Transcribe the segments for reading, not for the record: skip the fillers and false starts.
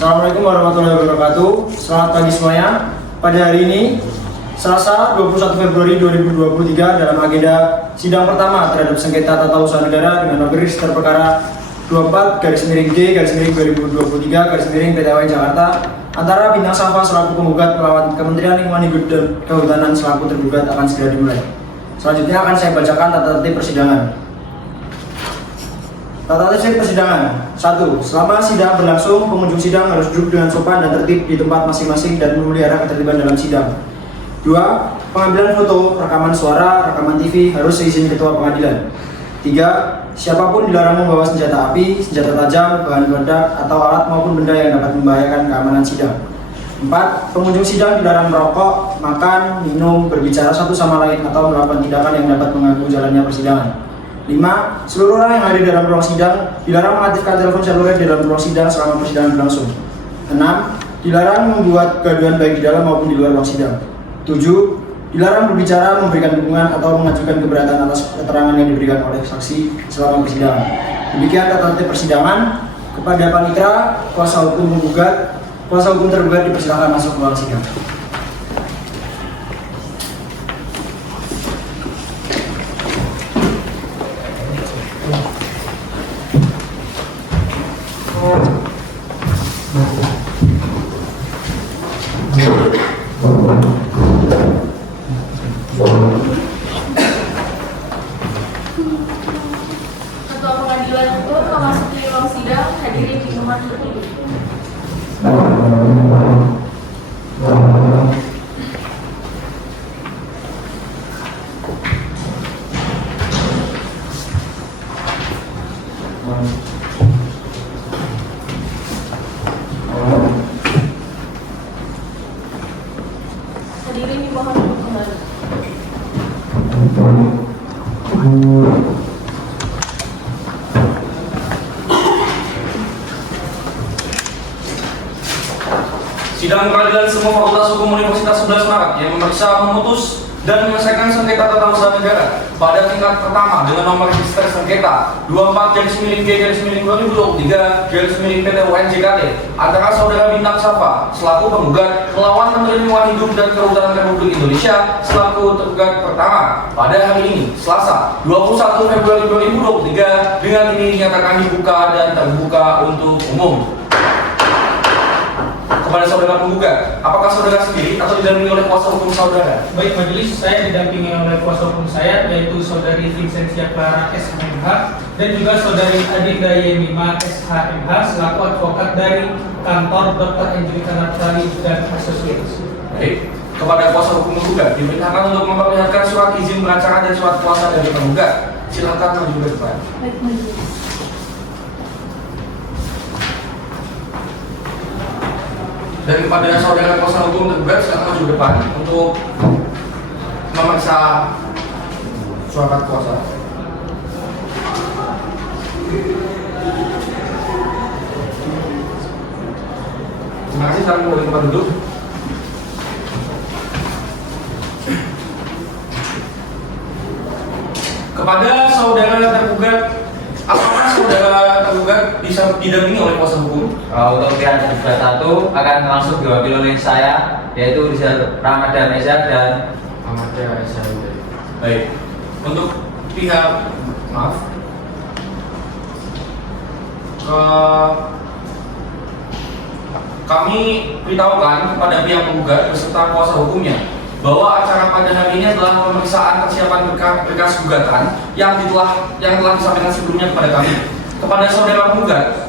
Assalamualaikum warahmatullahi wabarakatuh. Selamat pagi semuanya. Pada hari ini, Selasa 21 Februari 2023, dalam agenda sidang pertama terhadap sengketa tata usaha negara dengan nomor register perkara 24/G/2023/PT Jakarta antara Bintang Safa selaku penggugat melawan Kementerian Lingkungan Hidup dan Kehutanan selaku tergugat akan segera dimulai. Selanjutnya akan saya bacakan tata tertib persidangan. Tata tertib persidangan. 1. Selama sidang berlangsung, pengunjung sidang harus duduk dengan sopan dan tertib di tempat masing-masing dan memelihara ketertiban dalam sidang. 2. Pengambilan foto, rekaman suara, rekaman TV harus seizin ketua pengadilan. 3. Siapapun dilarang membawa senjata api, senjata tajam, bahan peledak, atau alat maupun benda yang dapat membahayakan keamanan sidang. 4. Pengunjung sidang dilarang merokok, makan, minum, berbicara satu sama lain, atau melakukan tindakan yang dapat mengganggu jalannya persidangan. 5. Seluruh orang yang hadir dalam ruang sidang dilarang mengaktifkan telepon seluler di dalam ruang sidang selama persidangan berlangsung. 6. Dilarang membuat kegaduhan baik di dalam maupun di luar ruang sidang. 7. Dilarang berbicara, memberikan dukungan, atau mengajukan keberatan atas keterangan yang diberikan oleh saksi selama persidangan. Demikian tata tertib persidangan. Kepada Panitra, kuasa hukum menggugat, kuasa hukum tergugat dipersilakan masuk ke ruang sidang. Ketua Pengadilan Hukum memasuki ruang sidang, hadirin dimohon berdiri. Hadirin dimohon duduk kembali. Sidang peradilan semua Fakultas Hukum Universitas 11 Maret yang memeriksa, memutus, dan menyelesaikan sengketa tata usaha negara pada tingkat pertama dengan nomor register sengketa 24/G/2023/PT UNJKT antara saudara Bintang Safa selaku penggugat melawan Kementerian Lingkungan Hidup dan Kehutanan Republik Indonesia selaku tergugat pertama pada hari ini, Selasa 21 Februari 2023, dengan ini dinyatakan dibuka dan terbuka untuk umum. Kepada saudara penggugat, apakah saudara sendiri atau didampingi oleh kuasa hukum saudara? Baik majelis, saya didampingi oleh kuasa hukum saya, yaitu saudari Vincentia Clara SHMH dan juga saudari Adinda Yemima SHMH selaku advokat dari kantor Dr. Angelika Natali dan Associates. Baik, kepada kuasa hukum penggugat diperintahkan untuk memperlihatkan surat izin beracara dan surat kuasa dari penggugat. Silakan maju ke depan. Baik, majelis. Dan kepada saudara kuasa hukum tergugat, silakan maju ke depan untuk memeriksa surat kuasa. Terima kasih, sekarang boleh tempat duduk. Kepada saudara tergugat, apakah saudara tergugat bisa didampingi oleh kuasa hukum? Untuk pihak tergugat 1 akan langsung diwakili oleh saya, yaitu Rizal Ramadan Eza dan Ahmad Eza. Baik, untuk pihak kami beritahukan kepada pihak penggugat beserta kuasa hukumnya bahwa acara pada hari ini adalah pemeriksaan persiapan berkas gugatan yang telah disampaikan sebelumnya kepada kami. Kepada saudara penggugat,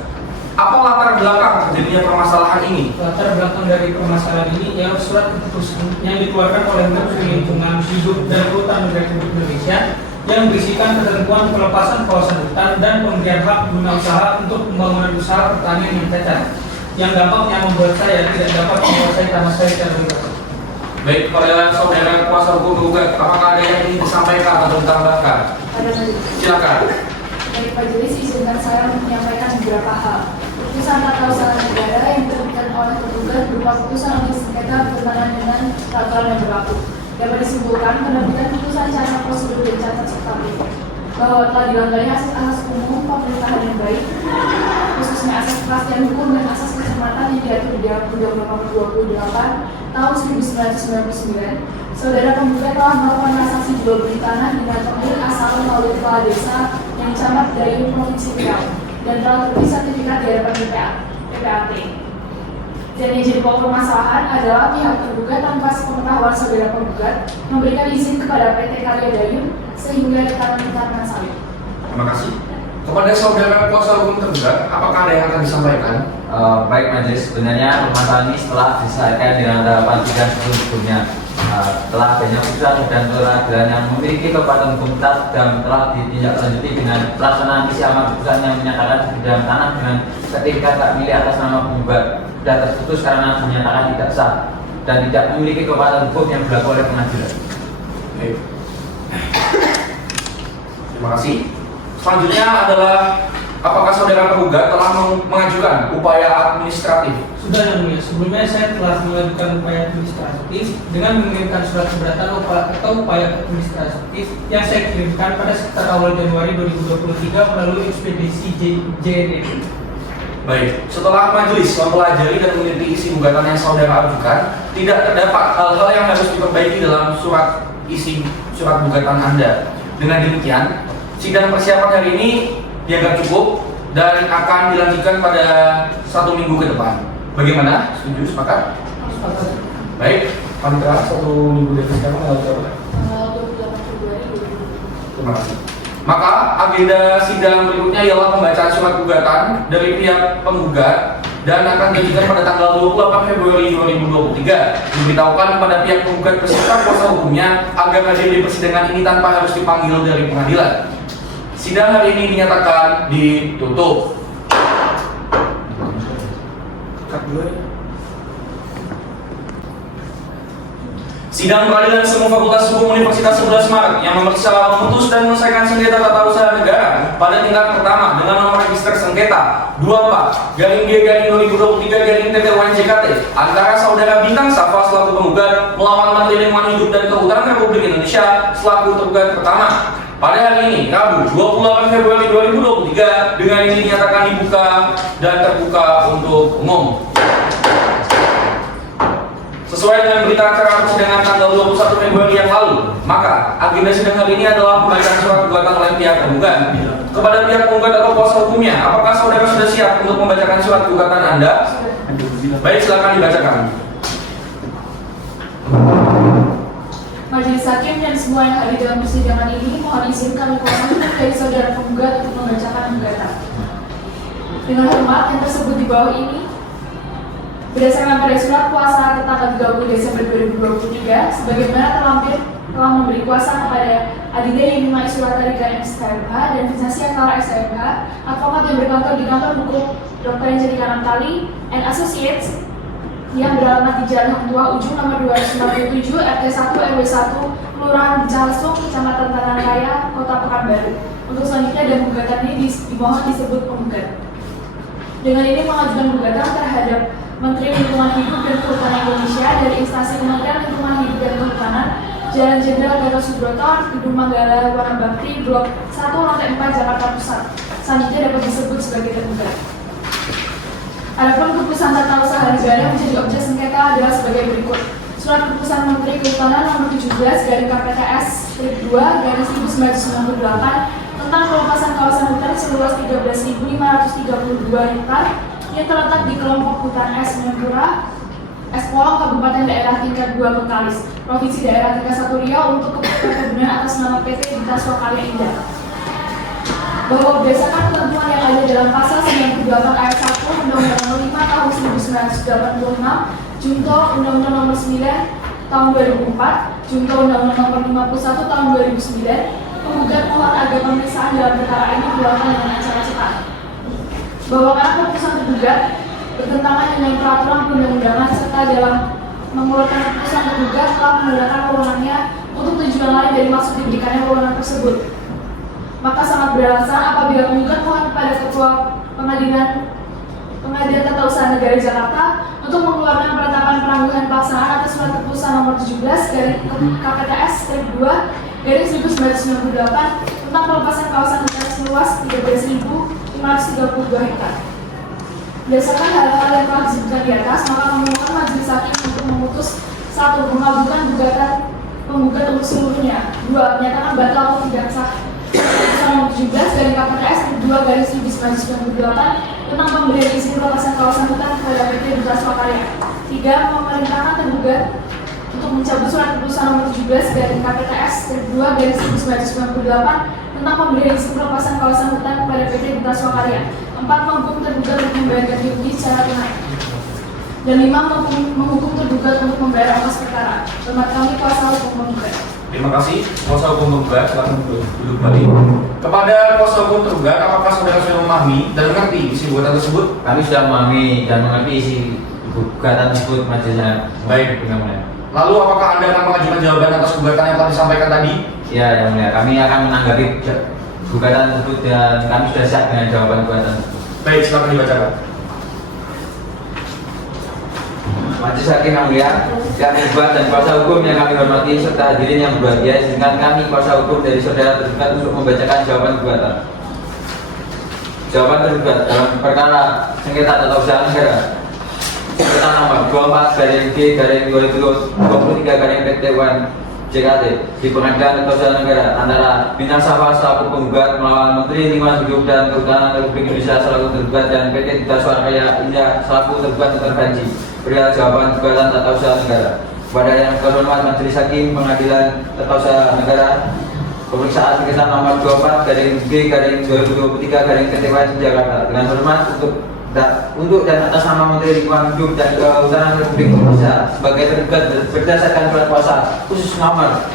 apa latar belakang terjadinya permasalahan ini? Latar belakang dari permasalahan ini ialah surat keputusan yang dikeluarkan oleh Menteri Lingkungan Hidup dan Kehutanan Republik Indonesia yang berisikan ketentuan pelepasan kawasan hutan dan pemberian hak guna usaha untuk pembangunan usaha pertanian yang cacat, yang dampaknya membuat saya tidak dapat menguasai tanah saya secara bebas. Baik, kepada saudara kuasa hukum penggugat, apakah ada yang ingin disampaikan atau ditambahkan? Ada, majelis. Silakan. Baik, majelis, izinkan saya menyampaikan beberapa hal. Putusan tata usaha negara yang diterbitkan oleh tergugat berupa putusan untuk sengketa bertentangan dengan peraturan yang berlaku. Dapat disimpulkan penerbitan putusan cara prosedur dan cacat serta bahwa telah dilanggar asas umum pemerintahan yang baik, khususnya asas kepastian hukum dan asas keselamatan yang diatur di dalam Undang-Undang Nomor 28 Tahun 1999. Saudara penggugat telah melakukan transaksi jual beli tanah dengan pemilik asal melalui kepala desa yang dicamat dari Provinsi Riau dan telah terbit sertifikat di hadapan PPAT. Dan yang jadi pokok permasalahan adalah pihak tergugat tanpa sepengetahuan saudara penggugat memberikan izin kepada PT Karya Dayun sehingga ditanam sawit. Terima kasih. Kepada saudara kuasa hukum tergugat, apakah ada yang akan disampaikan? Baik majelis, sebenarnya permasalahan ini setelah diselesaikan dengan tahapan sidang sebelumnya, telah adanya putusan dan peradilan yang memiliki kekuatan hukum tetap dan telah ditindaklanjuti dengan pelaksanaan isi amar putusan yang menyatakan bidang tanah dengan sertifikat hak milik atas nama penggugat sudah terputus karena dinyatakan tidak sah dan tidak memiliki kekuatan hukum yang berlaku oleh pengadilan. Baik. Terima kasih. Selanjutnya adalah apakah saudara penggugat telah mengajukan upaya administratif? Sudah yang mulia, sebelumnya saya telah mengajukan upaya administratif dengan mengirimkan surat keberatan atau upaya administratif yang saya kirimkan pada sekitar awal Januari 2023 melalui ekspedisi JNE. Baik, setelah majelis mempelajari dan meneliti isi gugatan yang saudara ajukan, tidak terdapat hal-hal yang harus diperbaiki dalam isi surat gugatan Anda. Dengan demikian, sidang persiapan hari ini dianggap cukup dan akan dilanjutkan pada 1 minggu ke depan. Bagaimana? Setuju? Sepakat? Baik, Panitra 1 minggu dari sekarang lalu berapa? 28 Februari 2020. Terima kasih. Maka agenda sidang berikutnya ialah pembacaan surat gugatan dari pihak penggugat dan akan dilanjutkan pada tanggal 28 Februari 2023. Diberitahukan kepada pihak penggugat beserta kuasa hukumnya agar hadir di persidangan ini tanpa harus dipanggil dari pengadilan. Sidang hari ini dinyatakan ditutup. Sidang peradilan semua Fakultas Hukum Universitas 11 Maret yang memeriksa, memutus dan menyelesaikan sengketa tata usaha negara pada tingkat pertama dengan nomor register sengketa 24/G/2023/TT-UNJKT antara saudara Bintang Safa selaku penggugat melawan Menteri Lingkungan Hidup dan Kehutanan Republik Indonesia selaku tergugat pertama. Pada hari ini, Rabu 28 Februari 2023, dengan ini dinyatakan dibuka dan terbuka untuk umum. Sesuai dengan berita acara persidangan tanggal 21 Februari yang lalu, maka agenda sidang hari ini adalah pembacaan surat gugatan oleh pihak tergugat. Kepada pihak penggugat atau kuasa hukumnya, apakah saudara sudah siap untuk membacakan surat gugatan Anda? Baik, silakan dibacakan. Majelis Hakim dan semua yang hadir dalam persidangan ini mohon izin kami kuasa hukum dari saudara penggugat untuk membacakan gugatan. Dengan hormat yang tersebut di bawah ini, berdasarkan pada surat kuasa tanggal 30 Desember 2023, sebagaimana terlampir telah memberi kuasa kepada Adinda yang dimai Suratariga SKMH dan Finsasi Akala SKMH, advokat yang berkantor di kantor hukum Dr. Enjadi Kanangkali and Associates yang beralamat di Jalan Hang Tua Ujung nomor 257 RT 1 RW 1 Kelurahan Calesung, Kecamatan Tanah Raya, Kota Pekanbaru. Untuk selanjutnya dan gugatan ini dimohon disebut penggugat. Dengan ini mengajukan gugatan terhadap Menteri Lingkungan Hidup dan Kehutanan Indonesia dari instansi Kementerian Lingkungan Hidup dan Kehutanan, Jalan Jenderal Gatot Subroto, Gedung Manggala, Warna Bakti, Blok 1, Lantai 4, Jakarta Pusat. Selanjutnya dapat disebut sebagai tergugat. Adapun keputusan tata usaha negara yang menjadi objek sengketa adalah sebagai berikut. Surat keputusan Menteri Kehutanan nomor 17 dari KPTS strip 2 garis 1998 tentang pelepasan kawasan hutan seluas 13.532 hektar yang terletak di kelompok hutan S Mempura, S Polong, Kabupaten Daerah Tingkat 2 Bengkalis, Provinsi Daerah Tingkat 1 Riau untuk perkebunan atas nama PT Dita Swakarya Indah. Bahwa berdasarkan ketentuan yang ada dalam pasal 98 ayat 1 Undang-Undang Nomor 5 Tahun 1986, Junto Undang-Undang Nomor 9 Tahun 2004, Junto Undang-Undang Nomor 51 Tahun 2009, penggugat mohon agar pemeriksaan dalam perkara ini dilakukan dengan cara cepat. Bahwa karena keputusan tergugat bertentangan dengan peraturan perundang-undangan serta dalam mengeluarkan keputusan tergugat telah menggunakan wewenangnya untuk tujuan lain dari maksud diberikannya wewenang tersebut, maka sangat beralasan apabila penggugat mohon kepada Ketua Pengadilan Tata Usaha Negara Jakarta untuk mengeluarkan penetapan penangguhan pelaksanaan atas surat keputusan nomor 17 dari KPTS strip 2 garis 1998 tentang pelepasan kawasan hutan seluas 13.532 hektar. Berdasarkan hal-hal yang telah disebutkan di atas, maka memohon majelis hakim untuk memutus 1. Mengabulkan gugatan penggugat untuk seluruhnya. 2. Menyatakan batal atau tidak sah Putusan nomor 17 dari KPTS 2/1998 tentang pemberian izin pelepasan kawasan hutan kepada PT Duta Swakarya. 3. Memerintahkan tergugat untuk mencabut surat keputusan nomor 17 dari KPTS 2/1998 tentang pemberian izin pelepasan kawasan hutan kepada PT Duta Swakarya. 4. Menghukum tergugat untuk membayar ganti rugi secara tunai. Dan 5. Menghukum tergugat untuk membayar ongkos perkara. Hormat kami kuasa hukum penggugat. Terima kasih, kuasa hukum tergugat, silakan duduk kembali. Kepada kuasa hukum tergugat, apakah saudara sudah memahami dan mengerti isi gugatan tersebut? Kami sudah memahami dan mengerti isi gugatan tersebut majelis. Baik. Yang mulia. Lalu apakah Anda akan mengajukan jawaban atas gugatan yang telah disampaikan tadi? Ya, yang mulia. Kami akan menanggapi gugatan tersebut dan kami sudah siap dengan jawaban gugatan tersebut. Baik, silakan dibacakan. Majelis Hakim yang mulia, pihak tergugat dan kuasa hukum yang kami hormati serta hadirin yang berbahagia, izinkan kami kuasa hukum dari saudara tergugat untuk membacakan jawaban gugatan. Jawaban tergugat dalam perkara sengketa tata usaha negara sengketa nomor 24/G/2023/PT1 JKT di Pengadilan Tata Usaha Negara antara Bintang Safa selaku penggugat melawan Menteri Lingkungan Hidup dan Kehutanan Republik Indonesia selaku tergugat dan PT Duta Swakarya Indah selaku tergugat intervensi. Perihal jawaban gugatan tata usaha negara. Kepada yang terhormat Majelis Hakim Pengadilan Tata Usaha Negara, pemeriksaan sengketa nomor 24/G/2023/PT1 Jakarta. Dengan hormat untuk dan atas nama Menteri Lingkungan Hidup dan Kehutanan Republik Indonesia sebagai tergugat berdasarkan surat kuasa khusus nomor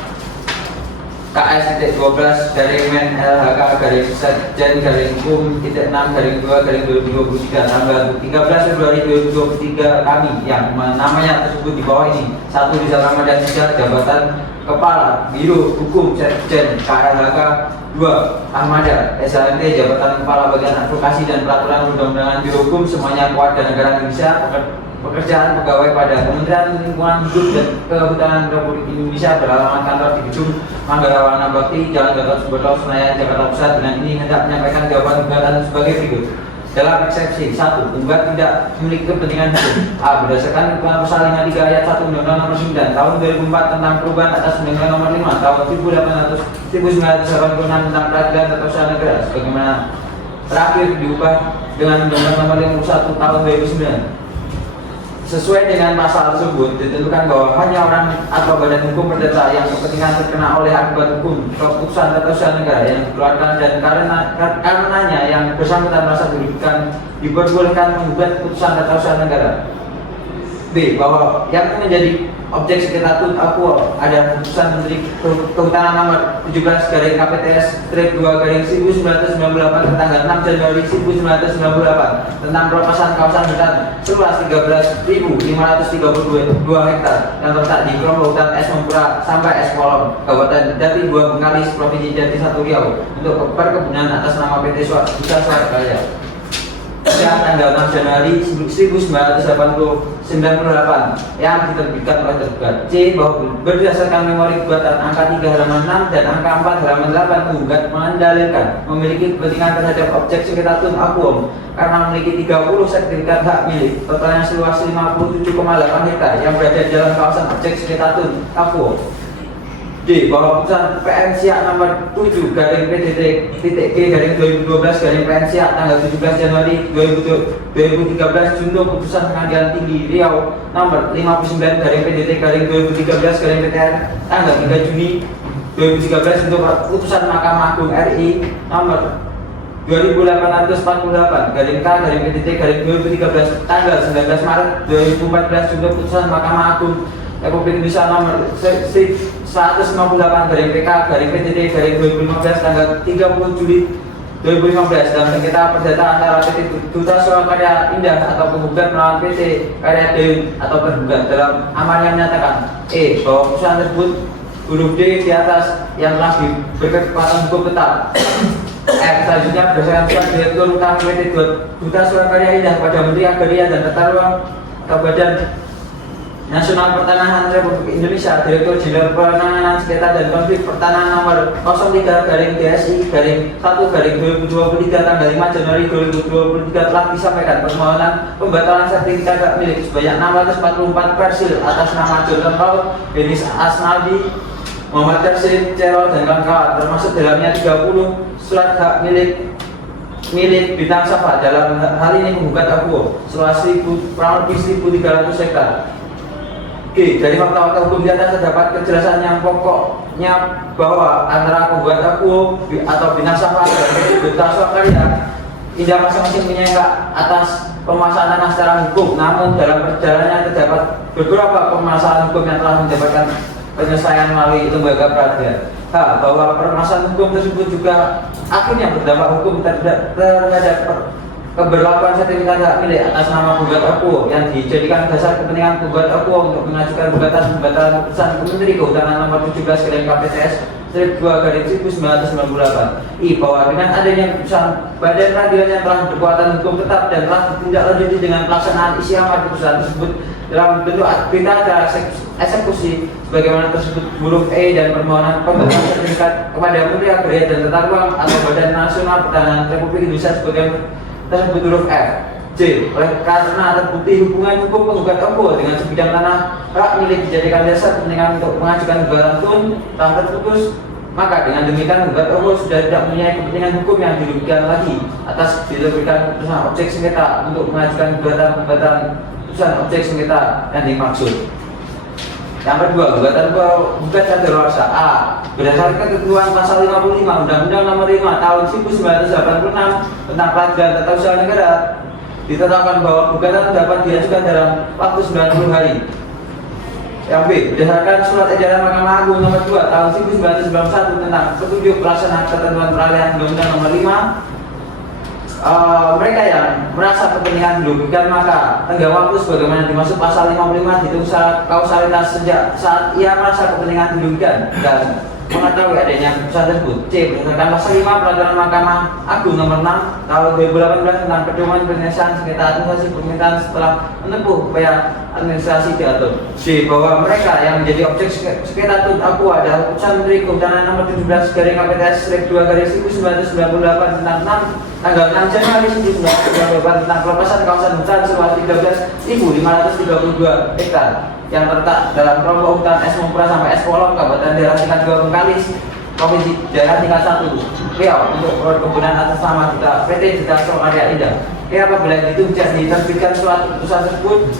KS-12-Men-LHK-Sekjen-Kum-6-2-2023 tanggal 13 Februari 2023 kami yang namanya tersebut di bawah ini. 1. Rizal Ramadan Syah, jabatan Kepala Biro Hukum Sekjen KLHK. 2. Ahmada SHMT, jabatan Kepala Bagian Advokasi dan Peraturan Undang-Undangan Biro Hukum semuanya Keluarga Negara Indonesia. Pekerjaan pegawai pada Kementerian Lingkungan Hidup dan Kehutanan Republik Indonesia beralamat kantor di Gedung Manggarawana Bakti, Jalan Gatot Subroto, Senayan, Jakarta Pusat. Dengan ini hendak menyampaikan jawaban gugatan sebagai berikut. Dalam eksepsi 1. Penggugat tidak memiliki kepentingan hukum. A. Berdasarkan Ketentuan Pasal 53 Ayat 1 Undang-Undang Nomor 9 Tahun 2004 tentang perubahan atas Undang-Undang Nomor 5 Tahun 1986 tentang Peradilan Tata Usaha Negara sebagaimana terakhir diubah dengan Undang-Undang Nomor 51 Tahun 2009. Sesuai dengan pasal tersebut, ditentukan bahwa hanya orang atau badan hukum perdata yang kepentingan terkena oleh akibat hukum keputusan tata usaha negara yang dikeluarkan dan karenanya yang bersangkutan merasa dirugikan diperbolehkan menggugat keputusan tata usaha negara. B. Bahwa yang menjadi objek sengketa tun akuo ada keputusan Menteri Kehutanan nomor 17/KPTS-2/1998 tanggal 6 Januari 1998 tentang pelepasan kawasan hutan seluas 13.532 hektar yang terletak di kelompok hutan Es Mempura sampai Es Kolom, Kabupaten Jati 2 Bengkalis, Provinsi Jati 1 Riau untuk perkebunan atas nama PT Duta Swakarya. Pada tanggal 6 Januari 1998 yang diterbitkan oleh tergugat. C. Bahwa berdasarkan memori gugatan angka 3 halaman 6 dan angka 4 halaman 8 penggugat mendalilkan memiliki kepentingan terhadap objek sengketa tun akuo karena memiliki 30 sertifikat hak milik totalnya seluas 57,8 hektar yang berada di dalam kawasan objek sengketa tun akuo. D. Bahwa putusan PN Siak nomor 7/PDT-G/2012 PN Siak tanggal 17 Januari 2013 junto putusan Pengadilan Tinggi Riau nomor 59/PDT-2013-PTN tanggal 3 Juni 2013 untuk putusan Mahkamah Agung RI nomor 2848/K/PDT-2013 tanggal 19 Maret 2014 junto putusan Mahkamah Agung Republik Indonesia nomor 158/PK/PDT-2015 tanggal 30 Juli 2015 dalam sengketa perdata antara PT Duta Swakarya Indah atau penggugat melawan PT Karya Deun atau tergugat dalam amarnya menyatakan E. Bahwa putusan tersebut huruf D di atas yang telah berkekuatan hukum tetap. F. Selanjutnya berdasarkan surat Direktur Utama PT Duta Swakarya Indah pada Menteri Agraria dan Tata Ruang atau Badan Nasional Pertanahan Republik Indonesia, Direktur Jenderal Penanganan Sengketa dan Konflik Pertanahan nomor 03/DSI/1/2023 tanggal 5 Januari 2023 telah disampaikan permohonan pembatalan sertifikat hak milik sebanyak 644 persil atas nama Jonathan Paul, Denis Asnaldi, Muhammad Tersin, Cerol dan kawan-kawan, termasuk dalamnya 30 surat hak milik Bintang Safa, dalam hal ini penggugat Akuo seluas kurang lebih 1.300 hektar. G. Dari fakta-fakta hukum di atas terdapat kejelasan yang pokoknya bahwa antara penggugat Akuo atau Bintang Safa dan Bintang Swakarya tidak masing-masing menyangka atas permasalahan tanah secara hukum, namun dalam perjalanannya terdapat beberapa permasalahan hukum yang telah mendapatkan penyelesaian melalui lembaga peradilan. H. Bahwa permasalahan hukum tersebut juga akhirnya berdampak hukum terhadap keberlakuan sertifikat hak milik atas nama penggugat Akuo yang dijadikan dasar kepentingan penggugat Akuo untuk mengajukan gugatan pembatalan keputusan Menteri Kehutanan nomor 17/KPTS/2/1998. I. Bahwa dengan adanya keputusan Badan Peradilan yang telah berkekuatan hukum tetap dan telah ditindaklanjuti dengan pelaksanaan isi amar keputusan tersebut dalam bentuk berita acara eksekusi sebagaimana tersebut huruf E, dan permohonan pembatalan sertifikat kepada Menteri Agraria dan Tata Ruang atau Badan Nasional Pertanahan Republik Indonesia sebagai tersebut huruf F. J. Oleh karena terbukti hubungan hukum penggugat Akuo dengan sebidang tanah hak milik dijadikan dasar kepentingan untuk mengajukan gugatan pun telah terputus, maka dengan demikian penggugat Akuo sudah tidak mempunyai kepentingan hukum yang dirugikan lagi atas diterbitkan keputusan objek sengketa untuk mengajukan gugatan pembatalan keputusan objek sengketa yang dimaksud. Yang kedua, gugatan gugat kadaluarsa. A. Berdasarkan ketentuan pasal 55 Undang-Undang Nomor 5 Tahun 1986 tentang Peradilan Tata Usaha Negara, ditetapkan bahwa gugatan dapat diajukan dalam waktu 90 hari. Yang B. Berdasarkan Surat Edaran Mahkamah Agung Nomor 2 Tahun 1991 tentang petunjuk pelaksanaan ketentuan peralihan Undang-Undang Nomor 5, mereka yang merasa kepentingan dirugikan maka tenggang waktu sebagaimana dimaksud pasal 55 dihitung syarat kausalitas sejak saat ia merasa kepentingan dirugikan dan mengetahui adanya keputusan tersebut. C. Berdasarkan pasal 5 Peraturan Mahkamah Agung Nomor 6 Tahun 2018 tentang pedoman penyelesaian sengketa administrasi pemerintahan setelah menempuh upaya administrasi diatur. D. Bahwa mereka yang menjadi objek sengketa tuntut Akuo adalah keputusan Menteri Kehutanan Nomor 17/KPTS/2/1998 tentang tanggal 6 Januari 1998 tentang pelepasan kawasan hutan seluas 13.532 hektar yang terletak dalam kelompok hutan Es Mumpra sampai Es Polong, Kabupaten Daerah Tingkat 2 Bengkalis, Provinsi Daerah Tingkat 1 Riau untuk perkebunan atas nama PT Dita Swakarya Indah. Apabila itu tidak diterbitkan surat keputusan tersebut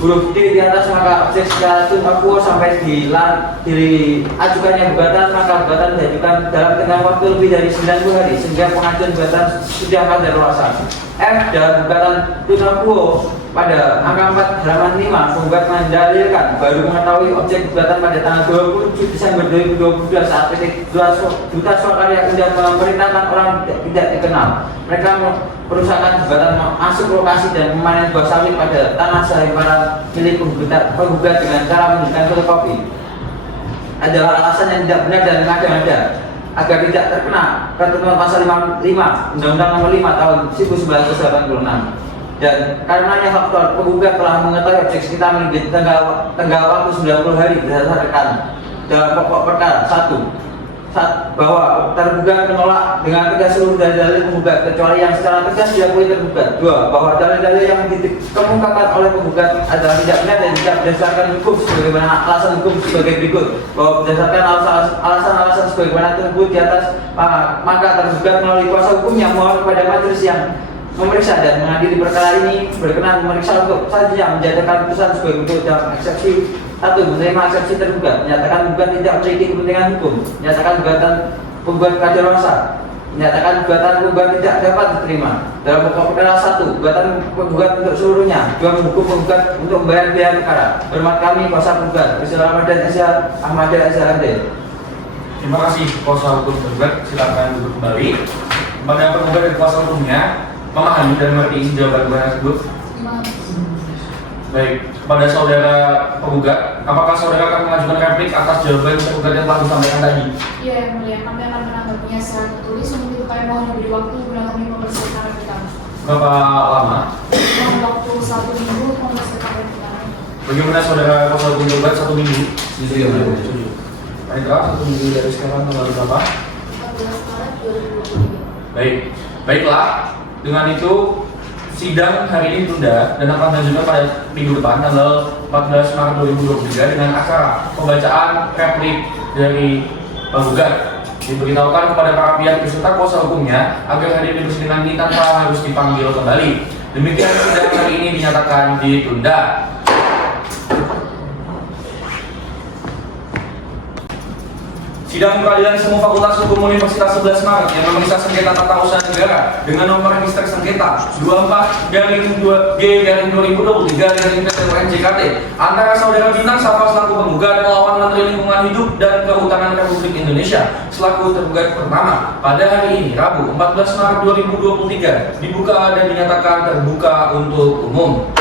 huruf D di atas, maka objek secara Akuo sampai diajukannya gugatan, maka gugatan diajukan dalam tenggang waktu lebih dari 90 hari sehingga pengajuan gugatan sudah kadaluarsa. F. Dalam gugatan Akuo pada angka 4 halaman 5, penggugat mendalilkan baru mengetahui objek gugatan pada tanggal 27 Desember 2022 saat PT Duta Swakarya Indah memerintahkan orang tidak dikenal. Mereka perusahaan gugatan masuk lokasi dan memanen buah sawit pada tanah sahibara milik penggugat dengan cara menunjukkan fotokopi. Adalah alasan yang tidak benar dan mengada-ngada agar tidak terkena ketentuan pasal 55 Undang-Undang Nomor 5 Tahun 1986. Dan karenanya faktor penggugat telah mengetahui objek sengketa memiliki tenggang waktu 90 hari berdasarkan dalam pokok perkara 1. Bahwa tergugat menolak dengan tegas seluruh dalil penggugat kecuali yang secara tegas diakui tergugat. 2. Bahwa dalil-dalil yang dikemukakan oleh penggugat adalah tidak benar dan tidak berdasarkan hukum sebagaimana alasan hukum sebagai berikut. Bahwa berdasarkan alasan-alasan sebagaimana tersebut di atas, maka tergugat melalui kuasa hukumnya mohon kepada majelis yang memeriksa dan mengadili perkara ini berkenan memeriksa untuk selanjutnya menjatuhkan putusan sebagai bentuk dalam eksepsi 1. Menerima eksepsi tergugat, menyatakan gugatan tidak memiliki kepentingan hukum, menyatakan gugatan penggugat kadaluarsa, menyatakan gugatan penggugat tidak dapat diterima dalam pokok perkara 1. Gugatan penggugat untuk seluruhnya. 2. Menghukum penggugat untuk membayar biaya perkara. Hormat kami kuasa penggugat Rizal Ramadan SH Ahmad SH. Terima kasih kuasa hukum tergugat, silakan duduk kembali. Kepada penggugat dan kuasa hukumnya memahami dan mengerti jawaban gugatan tersebut. Baik, kepada saudara penggugat, apakah saudara akan mengajukan replik atas jawaban penggugat yang telah disampaikan tadi? Iya, yang mulia, kami akan menanggapinya secara tertulis. Untuk itu kami mohon diberi waktu guna kami mempersiapkan replik kami. Berapa lama? Mohon waktu 1 minggu mempersiapkan replik kami. Bagaimana saudara kuasa hukum tergugat 1 minggu? Setuju. Baiklah, 1 minggu dari sekarang tanggal berapa? 14 Maret 2023. Baiklah, dengan itu sidang hari ini ditunda dan akan dilanjutkan pada minggu depan tanggal 14 Maret 2023 dengan acara pembacaan replik dari penggugat. Diberitahukan kepada para pihak beserta kuasa hukumnya agar hadir di persidangan ini tanpa harus dipanggil kembali. Demikian sidang hari ini dinyatakan ditunda. Sidang peradilan semua Fakultas Hukum Universitas 11 Maret yang memeriksa sengketa tata usaha negara dengan nomor register sengketa 24-G/2023-PT antara saudara Bintang Safa selaku penggugat melawan Menteri Lingkungan Hidup dan Kehutanan Republik Indonesia selaku tergugat pertama pada hari ini Rabu 14 Maret 2023 dibuka dan dinyatakan terbuka untuk umum.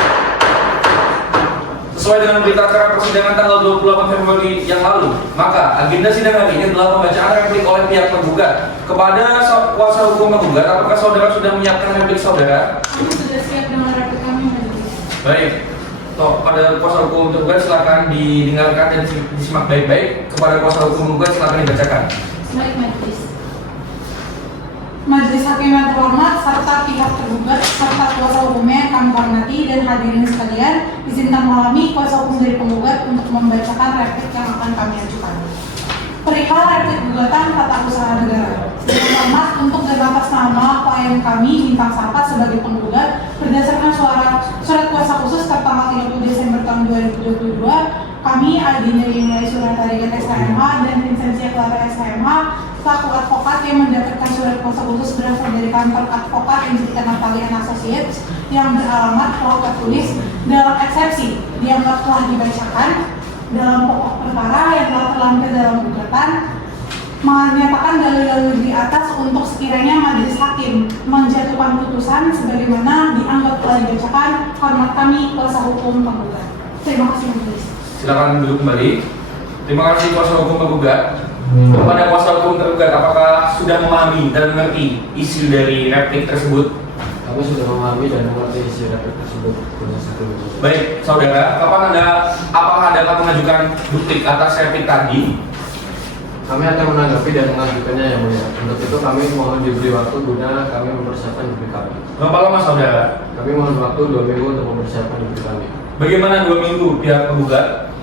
Sesuai dengan berita acara persidangan tanggal 28 Februari yang lalu, maka agenda sidang hari ini adalah pembacaan replik oleh pihak penggugat. Kepada kuasa hukum penggugat, apakah saudara sudah menyiapkan replik saudara? Kami sudah siap dengan replik kami, Majelis. Baik. Toh, pada kuasa hukum tergugat silakan didengarkan dan disimak baik-baik. Kepada kuasa hukum penggugat silakan dibacakan. Baik, Majelis. Majelis Hakim yang terhormat serta pihak tergugat serta kuasa hukumnya yang kami hormati dan hadirin sekalian, izinkan kami kuasa hukum dari penggugat untuk membacakan replik yang akan kami ajukan. Perihal replik gugatan tata usaha negara. Dengan hormat untuk dan atas nama klien kami Bintang Safa sebagai penggugat berdasarkan surat kuasa khusus tertanggal 30 Desember tahun 2022, kami Aldina Limai Suratarigat SHMH dan Vincentia Clara SHMH selaku advokat yang mendapatkan surat kuasa khusus berasal dari kantor advokat Injilikan Natalian Associates yang beralamat telah tertulis dalam eksepsi dianggap telah dibacakan dalam pokok perkara yang telah terlampir dalam gugatan, menyatakan dalil-dalil di atas untuk sekiranya majelis hakim menjatuhkan putusan sebagaimana dianggap telah dibacakan. Hormat kami kuasa hukum penggugat. Terima kasih majelis. Silakan duduk kembali. Terima kasih kuasa hukum penggugat. Kepada kuasa hukum tergugat, apakah sudah memahami dan mengerti isi dari replik tersebut? Kami sudah memahami dan mengerti isi replik tersebut. Baik, saudara, apakah Anda akan mengajukan duplik atas replik tadi? Kami akan menanggapi dan mengajukannya yang mulia. Untuk itu kami mohon diberi waktu guna kami mempersiapkan duplik kami. Berapa lama saudara? Kami mohon waktu 2 minggu untuk mempersiapkan duplik kami. Bagaimana 2 minggu pihak penggugat?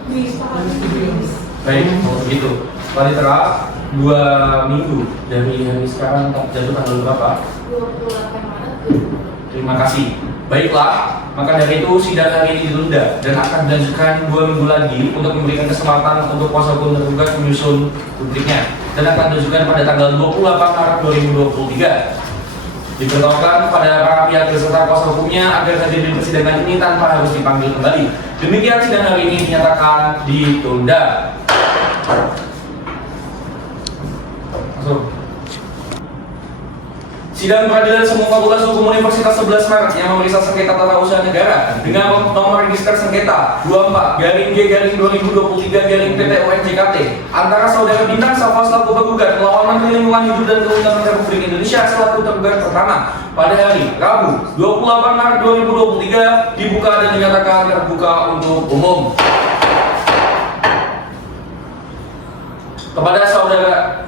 Baik, kalau begitu. Panitera 2 minggu dari hari sekarang jatuh tanggal berapa? 28 Maret 2023. Terima kasih. Baiklah, maka dari itu sidang hari ini ditunda dan akan dilanjutkan 2 minggu lagi untuk memberikan kesempatan untuk kuasa hukum tergugat menyusun dupliknya dan akan dilanjutkan pada tanggal 28 Maret 2023. Diberitahukan kepada para pihak beserta kuasa hukumnya agar hadir di persidangan ini tanpa harus dipanggil kembali. Demikian sidang hari ini dinyatakan ditunda. Sidang peradilan semua Fakultas Hukum Universitas 11 Maret yang memeriksa sengketa tata usaha negara dengan nomor register sengketa 24-G/2023-PT antara saudara Bintang Safa selaku penggugat melawan Menteri Lingkungan Hidup dan Kehutanan Republik Indonesia selaku tergugat pertama pada hari Rabu 28 Maret 2023 dibuka dan dinyatakan terbuka untuk umum. Kepada saudara,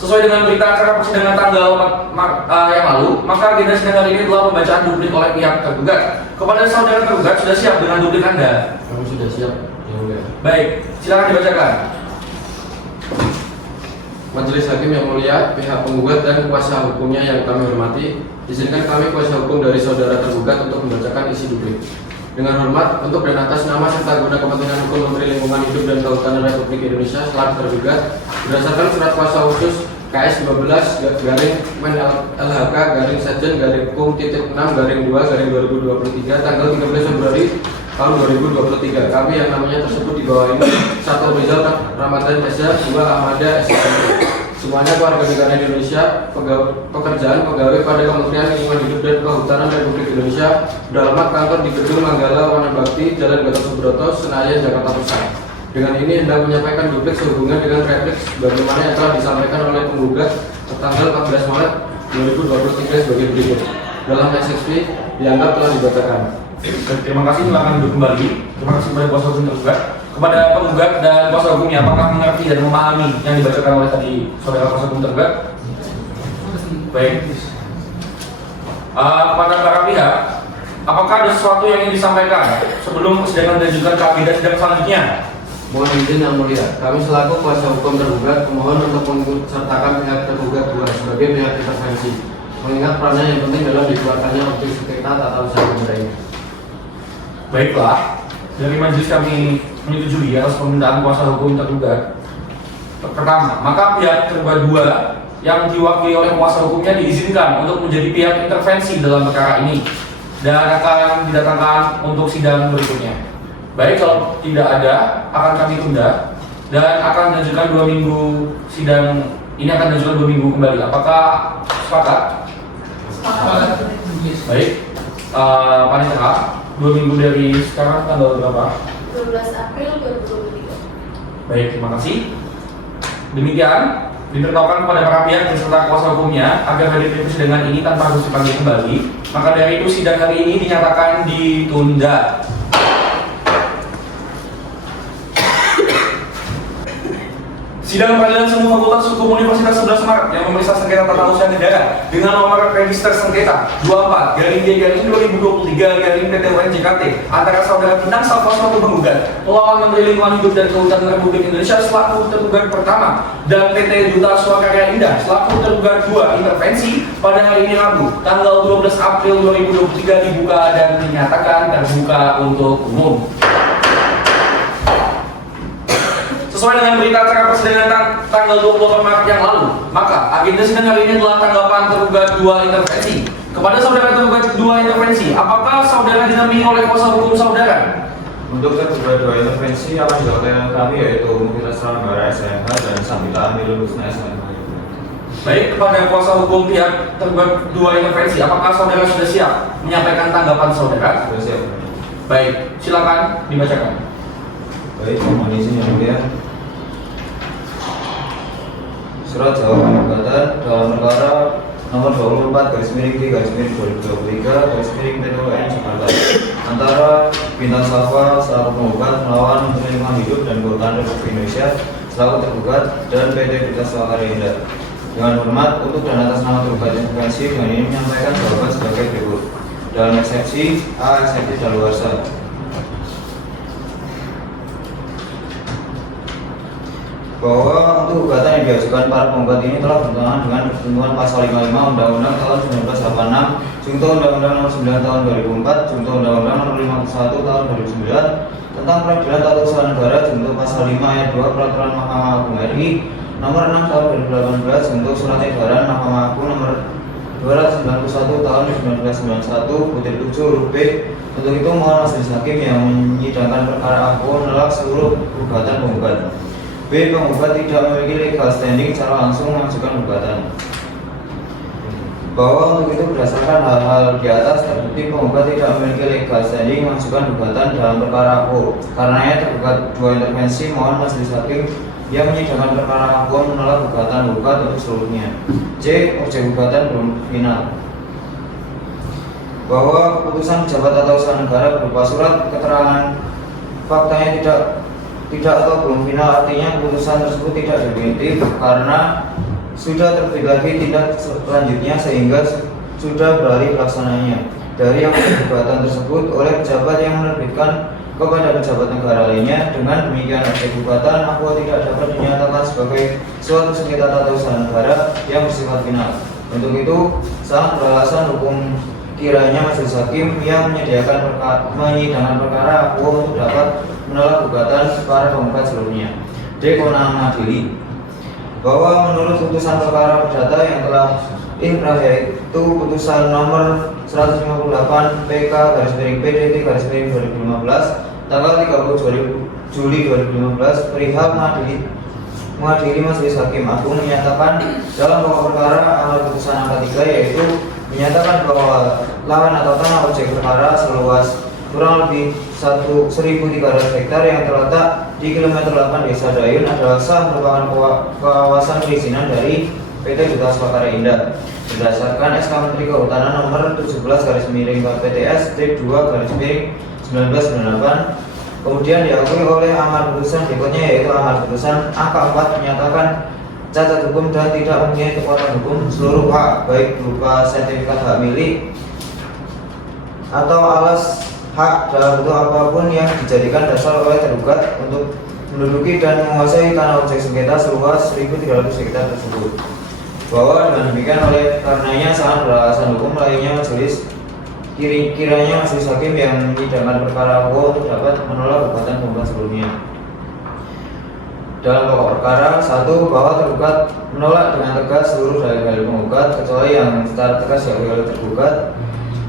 sesuai dengan berita acara persidangan tanggal 4 Maret yang lalu, maka agenda sidang hari ini telah pembacaan duplik oleh pihak tergugat. Kepada saudara tergugat, sudah siap dengan duplik Anda? Kami sudah siap, yang mulia. Baik, silakan dibacakan. Majelis Hakim yang mulia, pihak penggugat dan kuasa hukumnya yang kami hormati, izinkan kami kuasa hukum dari saudara tergugat untuk membacakan isi duplik. Dengan hormat, untuk dan atas nama serta guna kepentingan hukum Menteri Lingkungan Hidup dan Kehutanan Republik Indonesia selaku tergugat, berdasarkan surat kuasa khusus KS 12-Men-LHK-Sekjen-Kum-6-2-2023 tanggal 13 Februari tahun 2023. Kami yang namanya tersebut di bawah ini: 1. Rizal Ramadan Esa, 2. Ahmada SMK. Semuanya warga negara Indonesia, pekerjaan pegawai pada Kementerian Lingkungan Hidup dan Kehutanan Republik Indonesia, beralamat kantor di Gedung Manggala Wana Bakti, Jalan Gatot Subroto, Senayan, Jakarta Pusat. Dengan ini hendak menyampaikan duplik sehubungan dengan replik bagaimana yang telah disampaikan oleh penggugat tanggal 14 Maret 2023 sebagai berikut. Dalam SXP dianggap telah dibacakan. Terima kasih, silakan duduk kembali. Terima kasih kepada kuasa hukum tergugat. Kepada penggugat dan kuasa hukumnya, apakah mengerti dan memahami yang dibacakan oleh tadi saudara kuasa hukum tergugat? Baik. Kepada para pihak, apakah ada sesuatu yang ingin disampaikan sebelum persidangan dilanjutkan ke agenda sidang selanjutnya? Mohon izin yang mulia, kami selaku kuasa hukum tergugat memohon untuk mengikutsertakan pihak tergugat 2 sebagai pihak intervensi, mengingat perannya yang penting dalam dikeluarkannya objek sengketa tata usaha negara ini. Baiklah, dari majelis kami menyetujui atas permintaan kuasa hukum tergugat. Pertama, maka pihak tergugat 2 yang diwakili oleh kuasa hukumnya diizinkan untuk menjadi pihak intervensi dalam perkara ini dan akan didatangkan untuk sidang berikutnya. Baik, kalau tidak ada, akan kami tunda dan akan dilanjutkan 2 minggu sidang ini akan dilanjutkan 2 minggu kembali. Apakah sepakat? Sepakat. Baik, Panitera, 2 minggu dari sekarang tanggal berapa? 12 April 2023. Baik, terima kasih. Demikian, diberitahukan kepada para pihak beserta kuasa hukumnya agar hadir di persidangan ini tanpa harus dipanggil kembali. Maka dari itu sidang hari ini dinyatakan ditunda. Sidang peradilan semua fakultas hukum Universitas 11 Maret yang memeriksa sengketa tata usaha negara dengan nomor register sengketa 24/D/2023 PT UN JKT antara saudara Pinang Safa selaku penggugat melawan Menteri Lingkungan Hidup dan Kehutanan Republik Indonesia selaku tergugat pertama dan PT Duta Swakarya Indah selaku tergugat 2 intervensi pada hari ini Rabu tanggal 12 April 2023 dibuka dan dinyatakan terbuka untuk umum. Sesuai dengan berita acara persidangan tanggal 28 Maret yang lalu, maka agenda sidang hari ini adalah tanggapan tergugat 2 intervensi. Kepada saudara tergugat 2 intervensi, apakah saudara dinampingi oleh kuasa hukum saudara? Untuk tergugat 2 intervensi akan dilakukan kami yaitu Universitas Negara SMH dan Samita Amil Lusna SMH. Baik, kepada kuasa hukum pihak tergugat 2 intervensi, apakah saudara sudah siap menyampaikan tanggapan saudara? Sudah siap. Baik, silakan dibacakan. Baik, mohon izin yang mulia. Surat jawaban gugatan dalam perkara nomor 24/3/2023 PT UN Jakarta antara Bintang Safa selaku penggugat melawan Menteri Lingkungan Hidup dan Kehutanan Republik Indonesia selaku tergugat dan PT Duta Swakarya Indah. Dengan hormat untuk dan atas nama tergugat intervensi dengan ini menyampaikan jawaban sebagai berikut. Dalam eksepsi A, eksepsi daluarsa. Bahwa untuk gugatan yang diajukan para penggugat ini telah bertentangan dengan ketentuan pasal 55 Undang-Undang tahun 1986, Junto Undang-Undang nomor 9 tahun 2004, Junto Undang-Undang nomor 51 tahun 2009 tentang peradilan tata usaha negara, Junto pasal 5 ayat 2 Peraturan Mahkamah Agung RI nomor 6 tahun 2018, Junto Surat Edaran Mahkamah Agung nomor 291 tahun 1991 7 huruf B. Untuk itu mohon majelis hakim yang menyidangkan perkara aku menolak seluruh gugatan penggugat. B. Penggugat tidak memiliki legal standing secara langsung mengajukan gugatan. Bahwa untuk itu berdasarkan hal-hal di atas terbukti penggugat tidak memiliki legal standing mengajukan gugatan dalam perkara aku. Karenanya tergugat 2 intervensi mohon majelis hakim yang menyidangkan perkara aku menolak gugatan penggugat untuk seluruhnya. C. Objek gugatan belum final. Bahwa keputusan pejabat tata usaha negara berupa surat keterangan faktanya tidak atau belum final, artinya keputusan tersebut tidak definitif karena sudah terbit lagi tindak selanjutnya sehingga sudah beralih pelaksananya dari yang gugatan tersebut oleh pejabat yang menerbitkan kepada pejabat negara lainnya. Dengan demikian objek gugatan aku tidak dapat dinyatakan sebagai suatu sengketa tata usaha negara yang bersifat final. Untuk itu sangat beralasan hukum kiranya majelis hakim yang menyidangkan perkara aku untuk dapat menolak gugatan para penggugat sebelumnya. D. Kewenangan mengadili. Bahwa menurut putusan perkara perdata yang telah inkrah yaitu putusan nomor 158 PK/PDT/2015 tanggal 30 Juli 2015 perihal mengadili majelis hakim agung menyatakan dalam pokok perkara amal putusan angka 3 yaitu menyatakan bahwa lahan atau tanah objek perkara seluas kurang lebih 1.300 hektar yang terletak di kilometer 8 Desa Dayun adalah sah merupakan kawasan perizinan dari PT Duta Swakarya Indah berdasarkan SK Menteri Kehutanan nomor 17/KPTS/2/1998. Kemudian diakui oleh amar putusan berikutnya, yaitu amar putusan angka 4 menyatakan cacat hukum dan tidak mempunyai kekuatan hukum seluruh hak, baik berupa sertifikat hak milik atau alas hak dalam bentuk apapun yang dijadikan dasar oleh tergugat untuk menduduki dan menguasai tanah objek sengketa seluas 1.300 hektar tersebut. Bahwa dengan demikian oleh karenanya sangat beralasan hukum lainnya majelis kiranya majelis hakim yang menyidangkan perkara untuk dapat menolak gugatan penggugat sebelumnya. Dalam pokok perkara, 1. Bahwa tergugat menolak dengan tegas seluruh dalil-dalil penggugat kecuali yang secara tegas diakui oleh tergugat.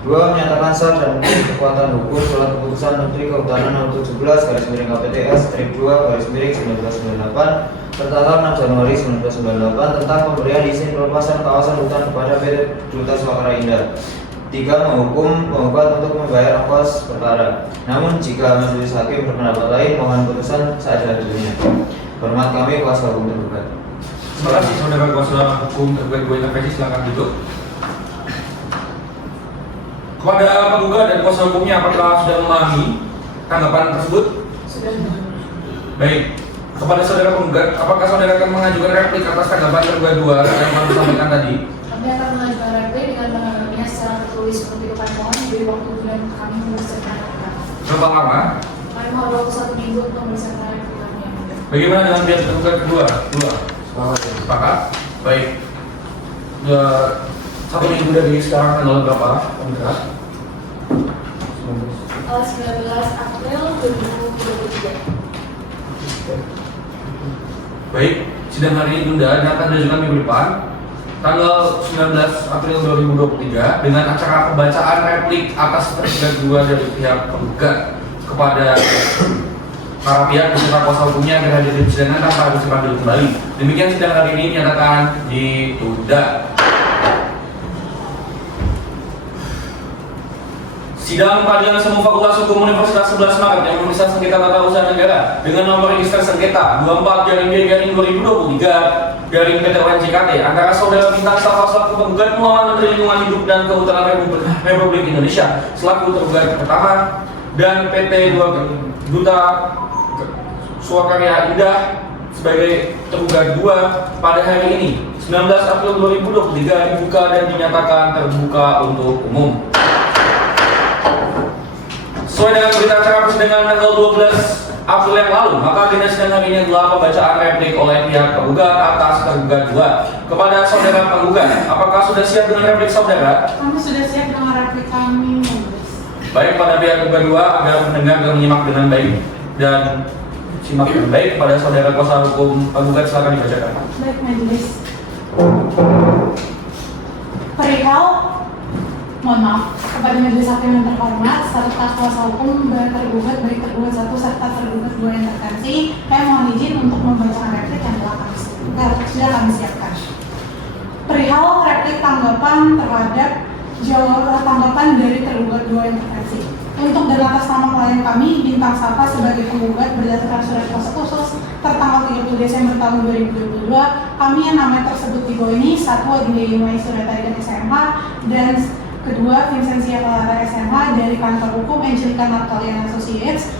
2. Menyatakan sah dan memiliki kekuatan hukum surat keputusan Menteri Kehutanan nomor 17/KPTS/2/1998 tertanggal 6 Januari 1998 tentang pemberian izin pelepasan kawasan hutan kepada PT Duta Swakarya Indah. 3. Menghukum penggugat untuk membayar ongkos perkara. Namun jika majelis hakim berpendapat lain, mohon putusan seadil-adilnya. Hormat kami kuasa hukum tergugat. Terima kasih saudara kuasa hukum tergugat 2 intervensi, silakan duduk. Kepada penggugat dan kuasa hukumnya, apakah sudah memahami tanggapan tersebut? Sudah. Baik. Kepada saudara penggugat, apakah saudara akan mengajukan replik atas tanggapan tergugat 2 yang kami sampaikan tadi? Kami akan mengajukan replik dengan menanggapinya secara tertulis seperti depan mohon diberi waktu dan kami memeriksakan replik. Berapa lama? Kami mohon waktu 1 minggu untuk memeriksakan replik kami. Bagaimana dengan pihak tergugat kedua? Sepakat? Baik. 1 minggu dari sekarang tanggal berapa? Penggugat? 19 April 2023. Baik, sidang hari ini ditunda dan akan diajukan minggu depan tanggal 19 April 2023 dengan acara pembacaan replik atas tergugat 2 dari pihak penggugat kepada para pihak beserta kuasa hukumnya agar hadir di persidangan tanpa harus dipanggil kembali. Demikian sidang hari ini dinyatakan ditunda. Sidang Pengadilan Semu Fakultas Hukum Universitas 11 Maret yang memeriksa sengketa tata usaha negara dengan nomor register sengketa 24/2023 PT ONJKT antara saudara Bintang Safa selaku penggugat melawan Menteri Lingkungan Hidup dan Kehutanan Republik Indonesia selaku tergugat pertama dan PT Duta Swakarya Indah sebagai tergugat 2 pada hari ini 19 April 2023 dibuka dan dinyatakan terbuka untuk umum. Sesuai dengan berita acara persidangan tanggal 12 April yang lalu, maka agenda sidang hari ini adalah pembacaan replik oleh pihak penggugat atas tergugat 2 kepada saudara penggugat. Apakah sudah siap dengan replik saudara? Kami sudah siap dengan replik kami, Majelis. Baik, pada pihak penggugat 2 agar mendengar dan menyimak dengan baik dan simak dengan baik. Kepada saudara kuasa hukum penggugat silakan dibacakan. Baik, Majelis. Perihal mohon maaf kepada majelis hakim yang terhormat serta kuasa hukum tergugat baik tergugat 1 serta tergugat 2 yang intervensi, saya mohon izin untuk membacakan replik yang sudah kami siapkan. Perihal replik tanggapan terhadap tanggapan dari tergugat 2 intervensi. Untuk dan atas nama klien kami, Bintang Safa sebagai penggugat berdasarkan surat kuasa khusus tertanggal 30 Desember tahun 2022, kami yang namanya tersebut di bawah ini, 1. Adinda Yumai Suratari dan SMH, dan kedua, Vincentia Clara SMH dari kantor hukum Angelica Natalian Associates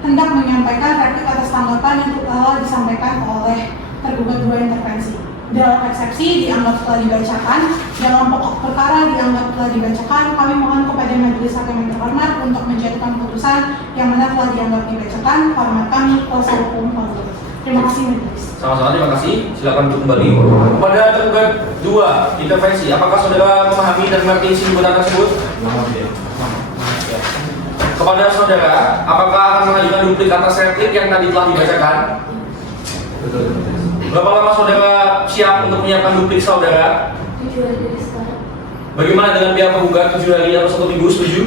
hendak menyampaikan replik atas tanggapan yang telah disampaikan oleh tergugat 2 intervensi. Dalam eksepsi dianggap telah dibacakan, dalam pokok perkara dianggap telah dibacakan, kami mohon kepada majelis hakim yang terhormat untuk menjatuhkan putusan yang mana telah dianggap dibacakan. Hormat kami, kuasa hukum penggugat. Terima kasih, Majelis. Sama-sama, terima kasih. Silakan duduk kembali. Kepada tergugat 2 intervensi, apakah saudara memahami dan mengerti isi gugatan tersebut? Kepada saudara, apakah akan mengajukan duplik atas replik yang tadi telah dibacakan? Berapa lama saudara siap untuk menyiapkan duplik saudara? 7 hari dari sekarang. Bagaimana dengan pihak penggugat 7 hari atau 1 minggu, setuju?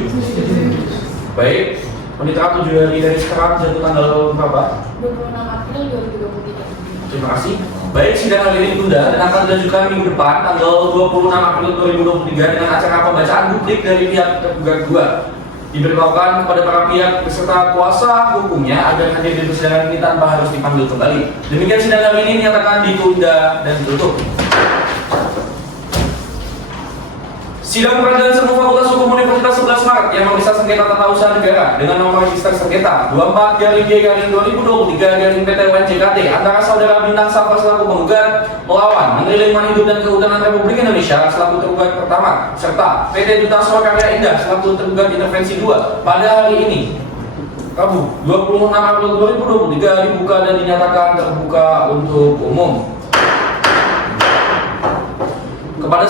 Baik. Penitara 7 hari dari sekarang jatuh tanggal berapa? 26 April 2023. Terima kasih. Baik, sidang hari ini ditunda dan akan dilanjutkan minggu depan tanggal 26 April 2023 dengan acara pembacaan duplik dari pihak tergugat 2. Diberitahukan kepada para pihak beserta kuasa hukumnya agar hadir di persidangan ini tanpa harus dipanggil kembali. Demikian sidang hari ini dinyatakan ditunda dan ditutup. Sidang peradilan semua Fakultas Hukum Universitas 11 Maret yang memeriksa sengketa tata usaha negara dengan nomor register sengketa 24/G/2023/PT-UN-JKT antara saudara Bintang Safa selaku penggugat melawan Menteri Lingkungan Hidup dan Kehutanan Republik Indonesia selaku tergugat pertama serta PT Duta Swakarya Indah selaku tergugat intervensi 2 pada hari ini Rabu 26 April 2023 dibuka dan dinyatakan terbuka untuk umum. Kepada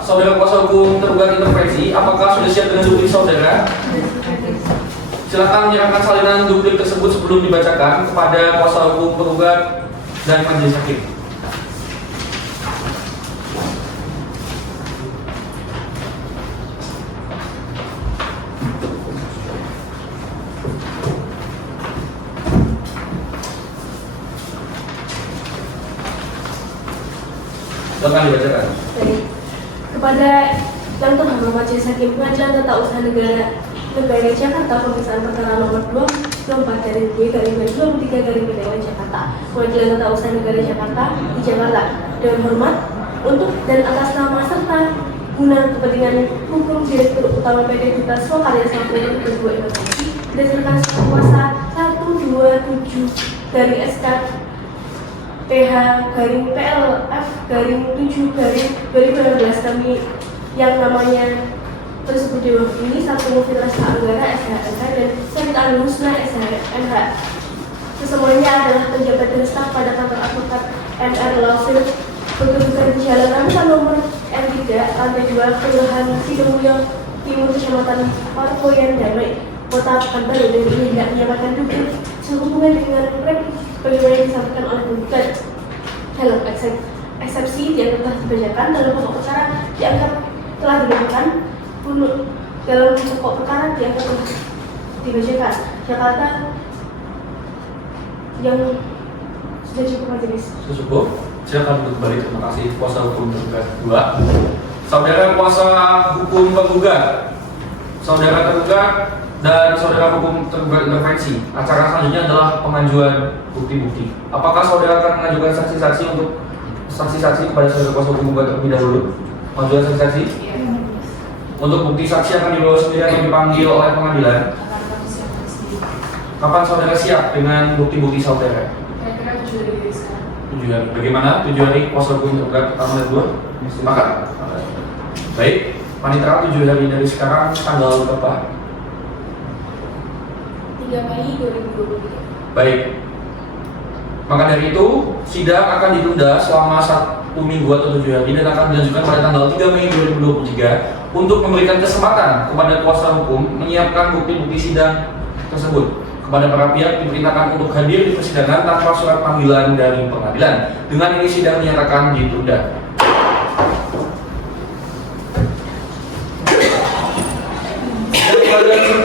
saudara kuasa hukum tergugat intervensi, apakah sudah siap dengan duplik saudara? Silakan menyerahkan salinan duplik tersebut sebelum dibacakan kepada kuasa hukum tergugat dan majelis hakim. Silakan dibacakan. Baik. Kepada yang terhormat Majelis Hakim Pengadilan Tata Usaha Negara Jakarta, pemeriksaan perkara nomor 24/B/2023/PT-UN Jakarta, Pengadilan Tata Usaha Negara Jakarta di Jakarta. Dengan hormat untuk dan atas nama serta guna kepentingan hukum Direktur Utama PT Duta Swakarya selaku Ketua Intervensi berdasarkan surat kuasa 127 dari SK PH-PLF-7-2016 kami yang namanya tersebut di bawah ini satu Fitrasa Anggara SHMH dan Syed Al-Husna SHMH. Kesemuanya adalah penjabat dan staf pada kantor advokat MR Lawsil berkedudukan di Jalan Ramsa nomor R3 lantai 2 Kelurahan Sidomulyo Timur Kecamatan Parkoyan Damai Kota Pekanbaru dan ini tidak menyamakan duplik sehubungan dengan bagaimana yang disampaikan oleh penggugat dalam eksepsi yang telah dibacakan dalam pokok perkara dianggap telah dibacakan dalam pokok perkara dianggap telah dibacakan Jakarta yang sudah cukup majelis. Cukup. Silakan duduk kembali. Terima kasih kuasa hukum tergugat 2. Saudara kuasa hukum penggugat, saudara tergugat dan saudara hukum tergugat intervensi. Acara selanjutnya adalah pengajuan bukti-bukti. Apakah saudara akan mengajukan saksi-saksi untuk saksi-saksi kepada saudara kuasa hukum penggugat terlebih dahulu? Pengajuan saksi-saksi? Untuk bukti saksi akan dibawa sendiri atau dipanggil oleh pengadilan? Kapan saudara siap dengan bukti-bukti saudara? Kira-kira 7 hari dari sekarang. 7 hari. Bagaimana 7 hari kuasa hukum tergugat pertama dan 2? Sepakat? Baik. Panitera 7 hari dari sekarang tanggal berapa? 3 Mei 2023. Baik. Maka dari itu, sidang akan ditunda selama 1 minggu atau 7 hari dan akan dilanjutkan pada tanggal 3 Mei 2023 untuk memberikan kesempatan kepada kuasa hukum menyiapkan bukti-bukti sidang tersebut. Kepada para pihak diperintahkan untuk hadir di persidangan tanpa surat panggilan dari pengadilan. Dengan ini sidang dinyatakan ditunda.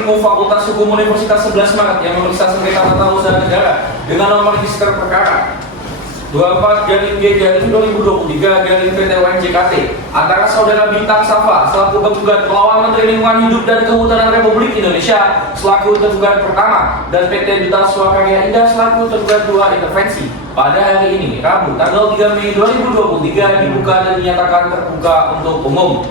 Fakultas Hukum Universitas 11 Maret yang memeriksa sengketa tata usaha negara dengan nomor register perkara 24/G/2023/PT-UN-JKT antara saudara Bintang Safa selaku penggugat melawan Menteri Lingkungan Hidup dan Kehutanan Republik Indonesia selaku tergugat pertama dan PT Duta Swakarya Indah selaku tergugat 2 intervensi pada hari ini Rabu tanggal 3 Mei 2023 dibuka dan dinyatakan terbuka untuk umum.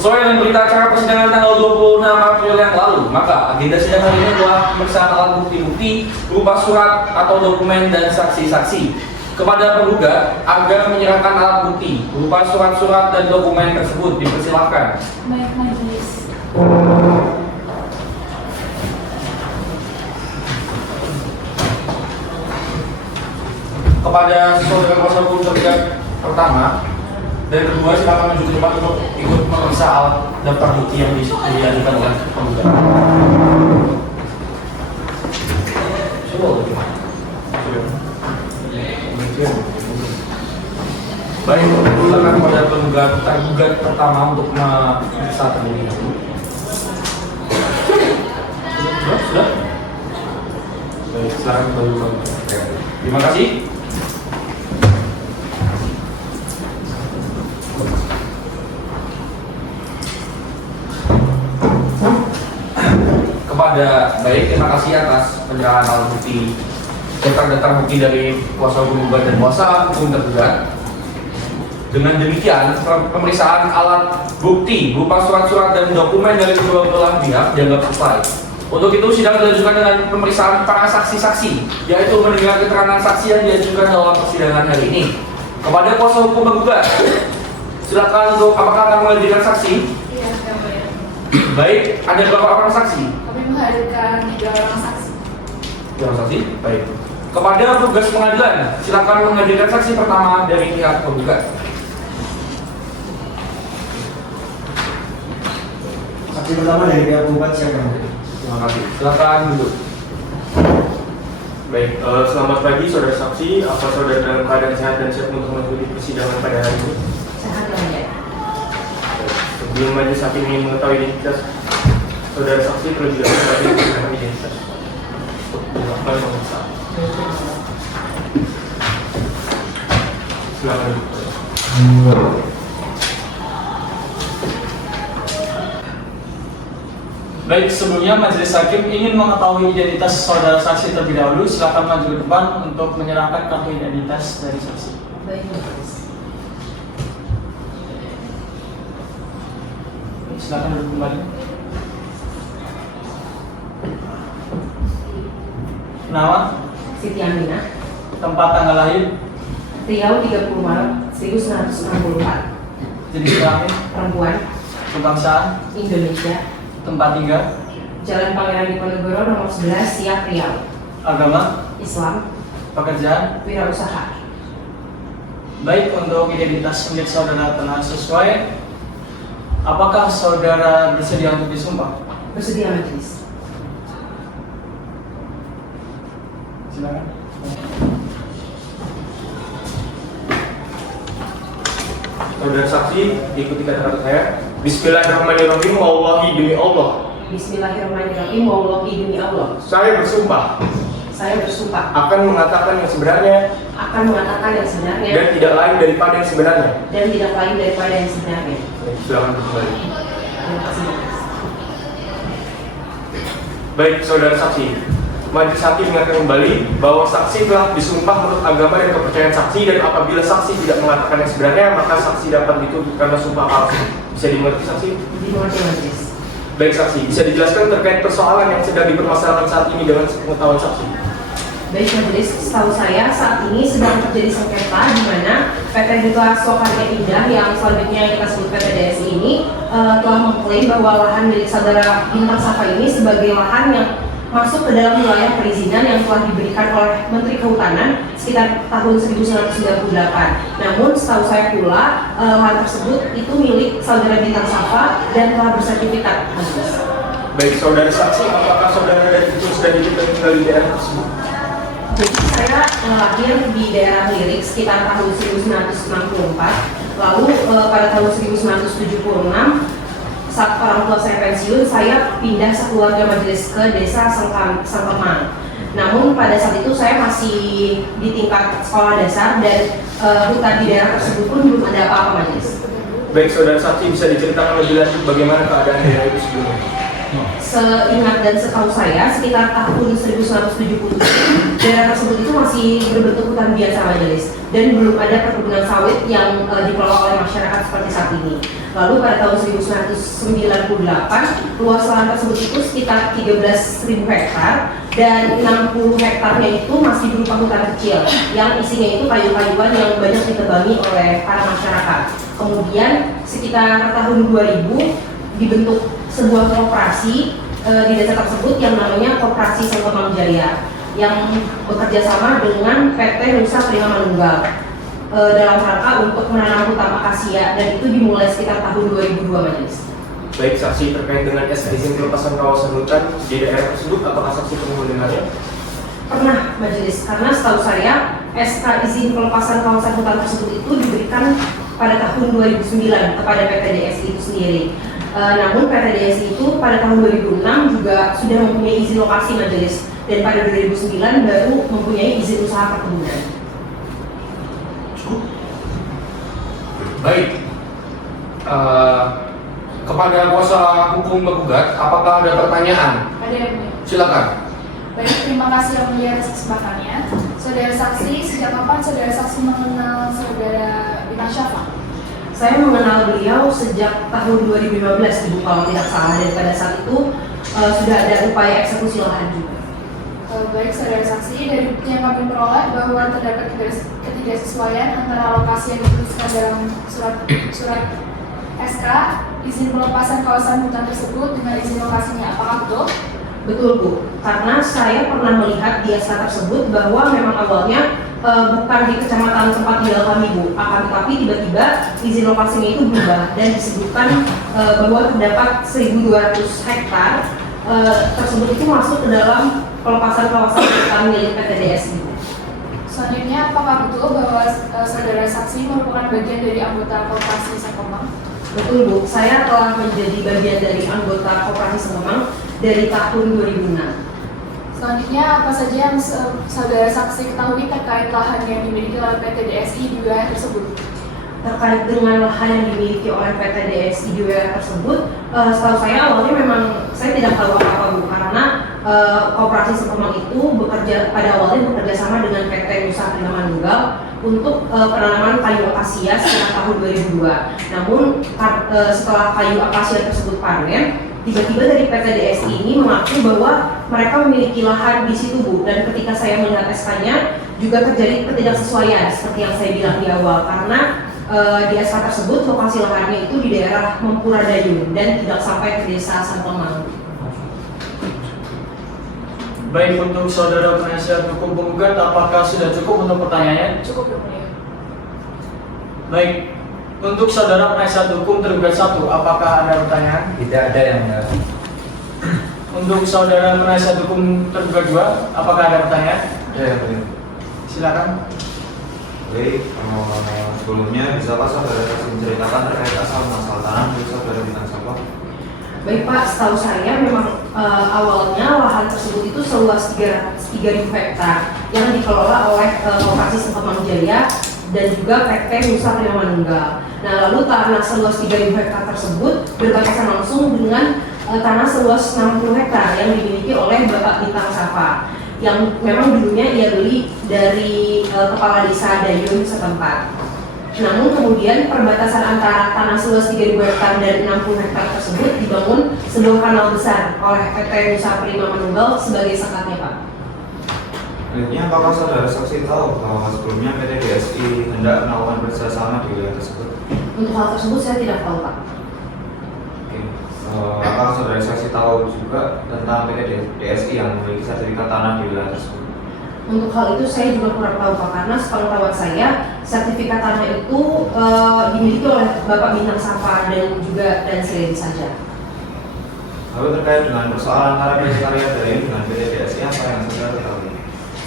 Sesuai dengan berita acara persidangan tanggal 26 April yang lalu, maka agenda sidang hari ini adalah pemeriksaan alat bukti-bukti berupa surat atau dokumen dan saksi-saksi kepada penggugat agar menyerahkan alat bukti berupa surat-surat dan dokumen tersebut. Dipersilahkan. Baik majelis. Kepada saudara kuasa hukum tergugat pertama dan kedua silakan menuju ke depan untuk ikut memeriksa alat daftar bukti yang diajukan oleh penggugat. Baik, silakan kepada tergugat pertama untuk memeriksa terlebih dahulu. Sudah? Baik, silakan kembali. Terima kasih. Baik, terima kasih atas penyerahan alat bukti daftar bukti dari kuasa hukum penggugat dan kuasa hukum tergugat. Dengan demikian, pemeriksaan alat bukti berupa surat-surat dan dokumen dari kedua belah pihak dianggap selesai. Untuk itu, sidang dilanjutkan dengan pemeriksaan para saksi-saksi, yaitu mendengar keterangan saksi yang diajukan dalam persidangan hari ini. Kepada kuasa hukum penggugat, silakan untuk apakah akan menghadirkan saksi? Iya, yang mulia. Baik, ada berapa orang saksi? Kami menghadirkan 3 orang saksi. Yang saksi? Baik. Kepada petugas pengadilan, silakan menghadirkan saksi pertama dari pihak penggugat. Saksi pertama dari pihak penggugat siapa? Terima kasih. Silakan duduk. Baik, selamat pagi saudara saksi. Apa saudara dalam keadaan sehat dan siap untuk mengikuti persidangan pada hari ini? Sehat ya. Sebelum majelis hakim ingin mengetahui identitas saudara saksi, terlebih dahulu kami menggunakan identitas. Silakan memeriksa. Silakan duduk. Baik, sebelumnya majelis hakim ingin mengetahui identitas saudara saksi terlebih dahulu. Silakan maju ke depan untuk menyerahkan kartu identitas dari saksi. Baik, majelis. Silakan duduk kembali. Nama, Siti Aminah, tempat tanggal lahir, Riau 30 Maret 1964, jenis kelamin, perempuan, kebangsaan, Indonesia, tempat tinggal, Jalan Pangeran Diponegoro nomor 11, Siak, Riau, agama, Islam, pekerjaan. wirausaha. Baik, untuk identitas milik saudara telah sesuai. Apakah saudara bersedia untuk disumpah? Bersedia majelis. Silakan. Saudara saksi, ikuti kata-kata saya. Bismillahirrahmanirrahim. Wallahi demi Allah. Bismillahirrahmanirrahim. Wallahi demi Allah. Saya bersumpah Saya bersumpah akan mengatakan yang sebenarnya akan mengatakan yang sebenarnya dan tidak lain daripada yang sebenarnya. dan tidak lain daripada yang sebenarnya. Silakan kembali. Terima kasih majelis. Baik, saudara saksi. Majelis hakim mengingatkan kembali bahwa saksi telah disumpah menurut agama dan kepercayaan saksi, dan apabila saksi tidak mengatakan yang sebenarnya, maka saksi dapat dituntut karena sumpah palsu. Bisa dimengerti saksi? Dimengerti majelis. Baik saksi, bisa dijelaskan terkait persoalan yang sedang dipermasalahkan saat ini dengan pengetahuan saksi? Baik majelis, setahu saya saat ini sedang terjadi sengketa di mana PT Duta Soekarno Indah yang selanjutnya kita sebut PT DSI ini telah mengklaim bahwa lahan milik saudara Bintang Safa ini sebagai lahan yang masuk ke dalam wilayah perizinan yang telah diberikan oleh Menteri Kehutanan sekitar tahun 1998. Namun setahu saya pula lahan tersebut itu milik saudara Bintang Safa dan telah bersertifikat. Baik, saudara saksi, apakah saudara dan itu sudah tinggal di daerah tersebut? Jadi saya lahir di daerah Lirik sekitar tahun 1964. Lalu pada tahun 1976 saat orang tua saya pensiun, saya pindah sekeluarga majelis ke desa Sangkemang. Namun pada saat itu saya masih di tingkat sekolah dasar dan hutan di daerah tersebut pun belum ada apa-apa majelis. Baik, saudara saksi, bisa diceritakan lebih lanjut bagaimana keadaan daerah itu sebelumnya? Seingat dan setahu saya sekitar tahun 1970 daerah tersebut itu masih berbentuk hutan biasa majelis dan belum ada perkebunan sawit yang dikelola oleh masyarakat seperti saat ini. Lalu pada tahun 1998 luas lahan tersebut itu sekitar 13.000 hektar dan 60 hektarnya itu masih berupa hutan kecil yang isinya itu kayu-kayuan yang banyak ditebangi oleh para masyarakat. Kemudian sekitar tahun 2000 dibentuk sebuah koperasi di desa tersebut yang namanya Koperasi Sangkemang Jaya yang bekerja sama dengan PT Nusa Prima Manunggal dalam rangka untuk menanam hutan akasia, dan itu dimulai sekitar tahun 2002 majelis. Baik, saksi, terkait dengan SK izin pelepasan kawasan hutan di daerah tersebut, apakah saksi pernah mendengarnya? Pernah majelis, karena setahu saya SK izin pelepasan kawasan hutan tersebut itu diberikan pada tahun 2009 kepada PT DSI itu sendiri. Namun PT DSI itu pada tahun 2006 juga sudah mempunyai izin lokasi majelis, dan pada 2009 baru mempunyai izin usaha perkebunan. Baik. Kepada kuasa hukum penggugat, apakah ada pertanyaan? Ada yang mulia. Silakan. Baik, terima kasih yang mulia atas kesempatannya. Saudara saksi, sejak kapan saudara saksi mengenal saudara Bintang Safa? Saya mengenal beliau sejak tahun 2015 Ibu kalau tidak salah, dan pada saat itu sudah ada upaya eksekusi lahan juga. Baik, saudara saksi, dari bukti yang kami peroleh bahwa terdapat ketidaksesuaian antara lokasi yang dituliskan dalam surat SK izin pelepasan kawasan hutan tersebut dengan izin lokasinya. Apakah betul? Betul Bu, karena saya pernah melihat di SK tersebut bahwa memang awalnya bukan di kecamatan tempat tinggal kami Bu, akan tetapi tiba-tiba izin lokasinya itu berubah dan disebutkan bahwa terdapat 1.200 hektar tersebut itu masuk ke dalam pelepasan kawasan hutan milik PT DSI. Selanjutnya, apakah betul bahwa saudara saksi merupakan bagian dari anggota Koperasi Sengkemang? Betul Bu, saya telah menjadi bagian dari anggota Koperasi Sengkemang dari tahun 2006. Selanjutnya, apa saja yang saudara saksi ketahui terkait lahan yang dimiliki oleh PT DSI di wilayah tersebut? Terkait dengan lahan yang dimiliki oleh PT DSI di wilayah tersebut, setahu saya awalnya memang saya tidak tahu apa-apa Bu, karena Koperasi Sengkemang itu pada awalnya bekerja sama dengan PT Nusa Prima Manunggal untuk penanaman kayu akasia sekitar tahun 2002. Namun setelah kayu akasia tersebut panen, tiba-tiba dari PT DSI ini mengaku bahwa mereka memiliki lahan di situ Bu, dan ketika saya melihat SK-nya juga terjadi ketidaksesuaian seperti yang saya bilang di awal, karena di SK tersebut lokasi lahannya itu di daerah Mempura Dayung dan tidak sampai ke desa Sangkemang. Baik, untuk saudara penasihat hukum penggugat, apakah sudah cukup untuk pertanyaannya? Cukup, Yang Mulia. Baik, untuk saudara penasihat hukum tergugat 1, apakah ada pertanyaan? Tidak ada yang mulia. Untuk saudara penasihat hukum tergugat 2, apakah ada pertanyaan? Ada yang mulia. Silakan. Baik, sebelumnya bisa Pak saudara saksi menceritakan terkait asal masalah tanah milik saudara bintang sampah? Baik Pak, setahu saya memang awalnya lahan tersebut itu seluas 3.000 hektar yang dikelola oleh Koperasi Sengkemang Jaya dan juga PT Nusa Prima Manunggal. Nah, lalu tanah seluas 3.000 hektar tersebut berbatasan langsung dengan tanah seluas 60 hektar yang dimiliki oleh Bapak Bintang Safa, yang memang dulunya ia beli dari kepala desa Dayung setempat. Namun kemudian perbatasan antara tanah seluas 3.000 hektar dan 60 hektar tersebut dibangun sebuah kanal besar oleh PT Nusa Prima Manunggal sebagai sekatnya Pak. Selanjutnya, apakah saudara saksi tahu bahwa sebelumnya PT DSI hendak melakukan kerjasama di wilayah tersebut? Untuk hal tersebut saya tidak tahu Pak. Oke. Apakah saudara saksi tahu juga tentang PT DSI yang memiliki sertifikat tanah di wilayah tersebut? Untuk hal itu saya juga kurang tahu Pak, karena sepengetahuan saya sertifikat tanah itu dimiliki oleh Bapak Bintang Safa dan juga dan Sri saja. Lalu terkait dengan persoalan antara PT Karya Dayung dengan PT DSI, apa yang saudara ketahui?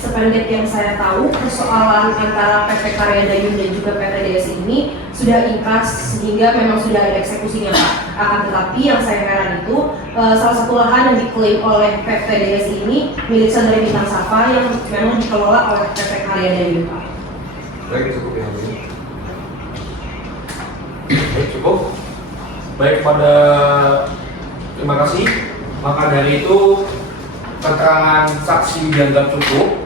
Sependek yang saya tahu, persoalan antara PT Karya Dayung dan juga PT DSI ini sudah ingkrah sehingga memang sudah ada eksekusinya Pak. Akan tetapi yang saya heran itu salah satu lahan yang diklaim oleh PT DSI ini milik saudara Bintang Safa yang memang dikelola oleh PT Karya Dayung Pak. Baik, cukup yang ini. Baik, cukup. Baik, terima kasih. Maka dari itu keterangan saksi dianggap cukup.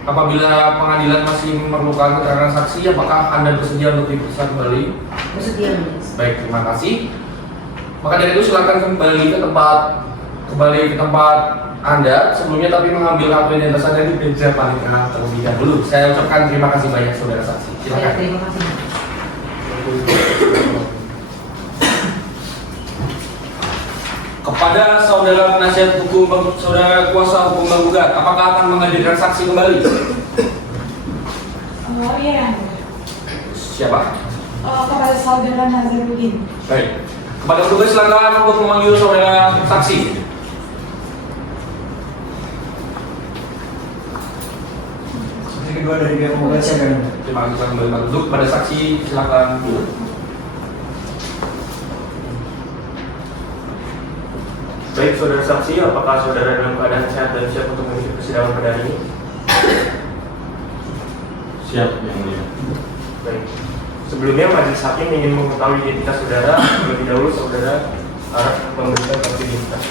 Apabila pengadilan masih memerlukan keterangan saksi, apakah Anda bersedia untuk diperiksa kembali? Bersedia. Baik, terima kasih. Maka dari itu silakan kembali ke tempat Anda. Sebelumnya tapi mengambil kartu identitas Anda di meja panitia terlebih dahulu. Saya ucapkan terima kasih banyak saudara saksi. Silakan. Terima kasih. Kepada saudara penasihat hukum, saudara kuasa hukum penggugat, apakah akan menghadirkan saksi kembali? Oh iya. Siapa? Kepada saudara Nazarudin. Baik. Kepada petugas silakan untuk memanggil saudara saksi. Saksi kedua dari pihak penggugat silakan. Terima kasih kembali duduk. Kepada saksi silakan duduk. Baik, saudara saksi, apakah saudara dalam keadaan sehat dan siap untuk mengikuti persidangan pada hari ini? Siap, yang mulia. Baik. Sebelumnya majelis hakim ingin mengetahui identitas saudara. Terlebih dahulu saudara harap memberikan kartu identitas.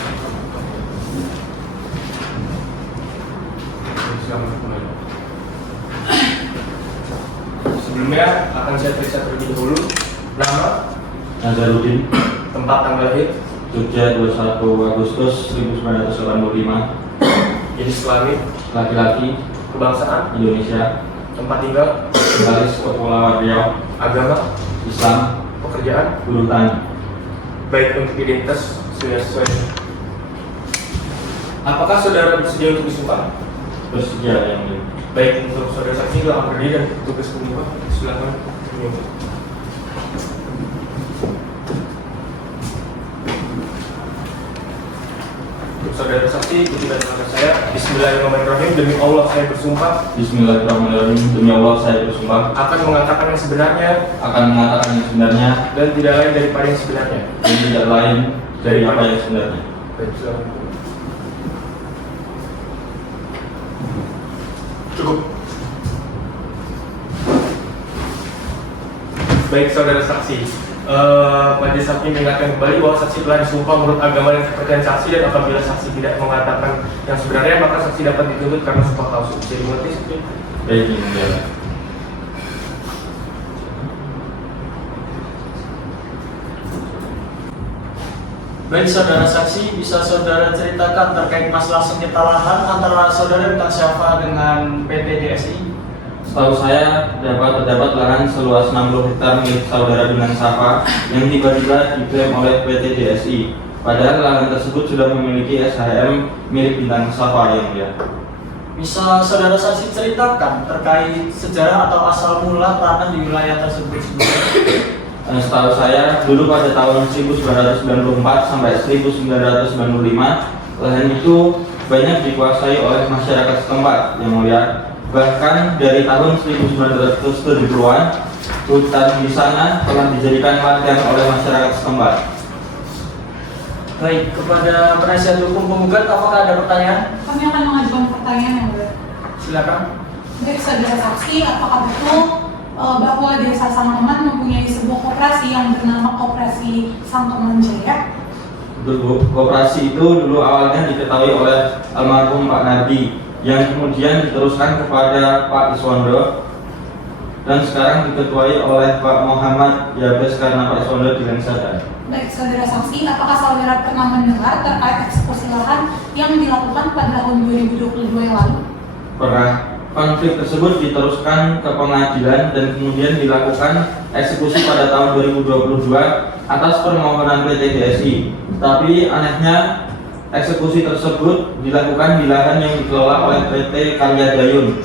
Sebelumnya akan saya periksa terlebih dahulu Nama, Nazarudin, tempat tanggal lahir, Jogja 21 Agustus 1985, jenis kelamin, laki-laki, kebangsaan, Indonesia, tempat tinggal, Bengkalis, Kepulauan Riau, agama, Islam, pekerjaan. guru tani. Baik, untuk identitas sudah sesuai. Apakah saudara bersedia untuk disumpah? Bersedia yang mulia. Baik, untuk saudara saksi silakan berdiri dan tugas penyumpah silakan menyumpah. Untuk saudara saksi ikuti dan belakang saya. Bismillahirrahmanirrahim. Demi Allah saya bersumpah Bismillahirrahmanirrahim. Demi Allah saya bersumpah akan mengatakan yang sebenarnya akan mengatakan yang sebenarnya dan tidak lain daripada yang sebenarnya. dan tidak lain dari apa yang sebenarnya. Baik, silakan. Cukup. Baik, saudara saksi. Majelis Hakim mengingatkan kembali bahwa saksi telah disumpah menurut agama dan kepercayaan saksi, dan apabila saksi tidak mengatakan yang sebenarnya maka saksi dapat dituntut karena sumpah palsu. Jadi mengerti saksi? Baik, yang mulia. Baik saudara saksi, bisa saudara ceritakan terkait masalah sengketa lahan antara saudara Bintang Syafa dengan PT DSI? Setahu saya terdapat lahan seluas 60 hektar milik saudara Bintang Syafa yang tiba-tiba diklaim oleh PT DSI. Padahal lahan tersebut sudah memiliki SHM milik Bintang Syafa yang mulia. Bisa saudara saksi ceritakan terkait sejarah atau asal mula tanah di wilayah tersebut sebelumnya? Setahu saya, dulu pada tahun 1994 sampai 1995, lahan itu banyak dikuasai oleh masyarakat setempat yang mulia. Bahkan dari tahun 1970-an, hutan di sana telah dijadikan ladang oleh masyarakat setempat. Baik, kepada penasihat hukum penggugat, apakah ada pertanyaan? Kami akan mengajukan pertanyaan yang mulia. Silakan. Baik saudara saksi, apakah betul bahwa Desa Sangkeman mempunyai sebuah koperasi yang bernama Koperasi Sangkeman Jaya? Betul, koperasi itu dulu awalnya diketahui oleh almarhum Pak Nardi, yang kemudian diteruskan kepada Pak Iswondo, dan sekarang diketuai oleh Pak Muhammad Yabes karena Pak Iswondo dilengserkan. Baik saudara saksi, apakah saudara pernah mendengar terkait eksekusi lahan yang dilakukan pada tahun 2022 yang lalu? Pernah. Konflik tersebut diteruskan ke pengadilan dan kemudian dilakukan eksekusi pada tahun 2022 atas permohonan PT DSI. Tapi anehnya eksekusi tersebut dilakukan di lahan yang dikelola oleh PT Karya Dayun.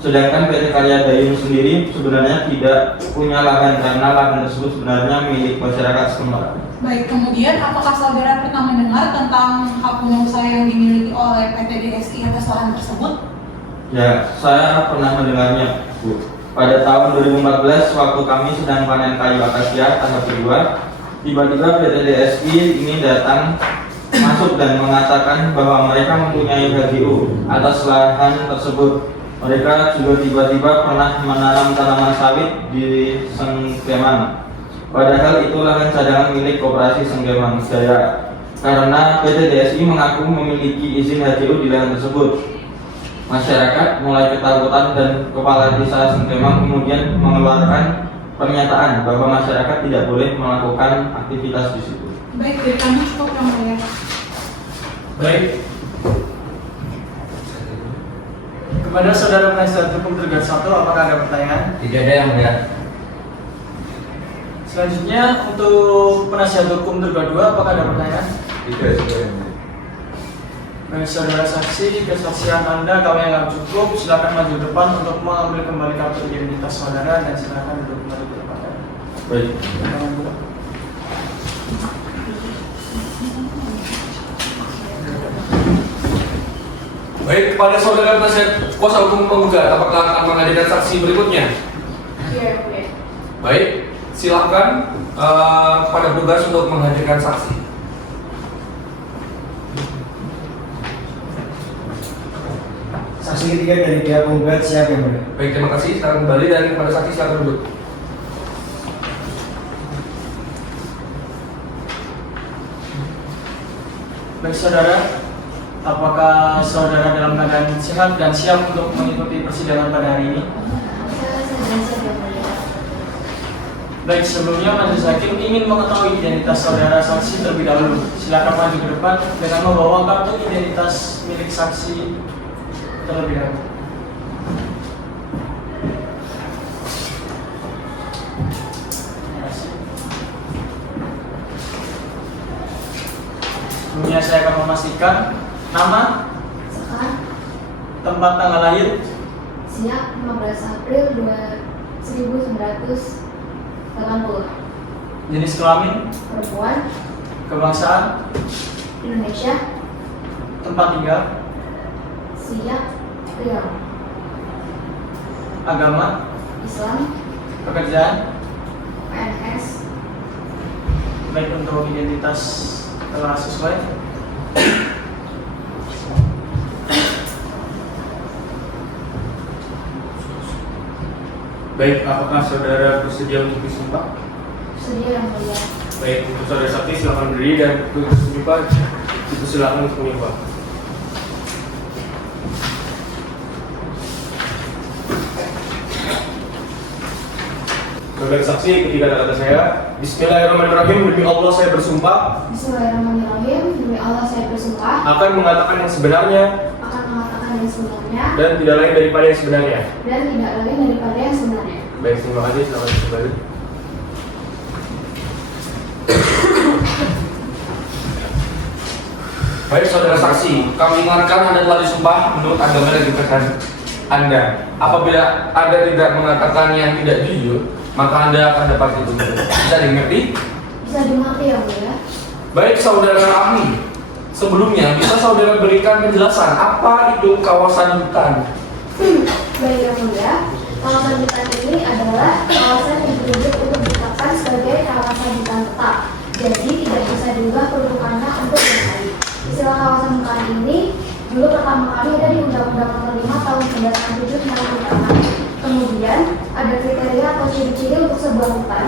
Sedangkan PT Karya Dayun sendiri sebenarnya tidak punya lahan karena lahan tersebut sebenarnya milik masyarakat setempat. Baik, kemudian apakah saudara pernah mendengar tentang hak guna usaha yang dimiliki oleh PT DSI atas lahan tersebut? Ya, saya pernah mendengarnya, Bu. Pada tahun 2014, waktu kami sedang panen kayu akasia tahap kedua, tiba-tiba PT DSI ini datang masuk dan mengatakan bahwa mereka mempunyai HGU atas lahan tersebut. Mereka juga tiba-tiba pernah menanam tanaman sawit di Sengkemang. Padahal itu lahan cadangan milik Koperasi Sengkemang Jaya. Karena PT DSI mengaku memiliki izin HGU di lahan tersebut. Masyarakat mulai ketakutan dan kepala desa Sengkemang kemudian mengeluarkan pernyataan bahwa masyarakat tidak boleh melakukan aktivitas di situ. Baik, dari kami cukup yang mulia. Baik. Kepada saudara penasihat hukum tergugat 1, apakah ada pertanyaan? Tidak ada yang mulia. Selanjutnya untuk penasihat hukum tergugat 2, apakah ada pertanyaan? Tidak. Baik saudara saksi, kesaksian Anda kami anggap cukup. Silakan maju depan untuk mengambil kembali kartu identitas saudara dan silakan duduk kembali ke tempatnya. Baik. Baik, kepada saudara penasihat kuasa hukum penggugat, apakah akan menghadirkan saksi berikutnya? Iya, oke. Baik, silakan kepada petugas untuk menghadirkan saksi. Saksi ketiga dari pihak penggugat siap yang mulia. Baik, terima kasih. Sekarang kembali dan kepada saksi silakan duduk. Baik saudara, apakah saudara dalam keadaan sehat dan siap untuk mengikuti persidangan pada hari ini? Baik, sebelumnya majelis hakim ingin mengetahui identitas saudara saksi terlebih dahulu. Silakan maju ke depan dengan membawa kartu identitas milik saksi terlebih dahulu. Terima kasih. Sebelumnya saya akan memastikan nama, Sekar, tempat tanggal lahir, siap 15 April 1980, jenis kelamin, perempuan, kebangsaan, Indonesia, tempat tinggal, siap Riau, agama, Islam, pekerjaan. PNS. Baik, untuk identitas telah sesuai. Baik, apakah saudara bersedia untuk disumpah? Sedia yang mulia. Baik, untuk saudara saksi silakan berdiri dan untuk disumpah dipersilakan untuk menyumpah. Saudara saksi, ketika kata saya, Bismillahirrahmanirrahim, demi Allah saya bersumpah Bismillahirrahmanirrahim. Demi Allah saya bersumpah akan mengatakan yang sebenarnya akan mengatakan yang sebenarnya dan tidak lain daripada yang sebenarnya. dan tidak lain daripada yang sebenarnya. Baik, terima kasih. Selamat kembali. Baik saudara saksi, kami ingatkan Anda telah disumpah menurut agama dan kepercayaan Anda. Apabila Anda tidak mengatakan yang tidak jujur, maka Anda akan dapat dituntut. Bisa dimengerti? Bisa dimengerti ya mulia. Baik saudara ahli, sebelumnya bisa saudara berikan penjelasan apa itu kawasan hutan? Baik yang mulia, kawasan hutan ini adalah kawasan yang ditunjuk untuk ditetapkan sebagai kawasan hutan tetap. Jadi tidak bisa diubah peruntukannya untuk yang lain. Istilah kawasan hutan ini dulu pertama kali ada di Undang-Undang Nomor 5 Tahun 1967 tentang kehutanan. Kemudian ada kriteria atau ciri-ciri untuk sebuah hutan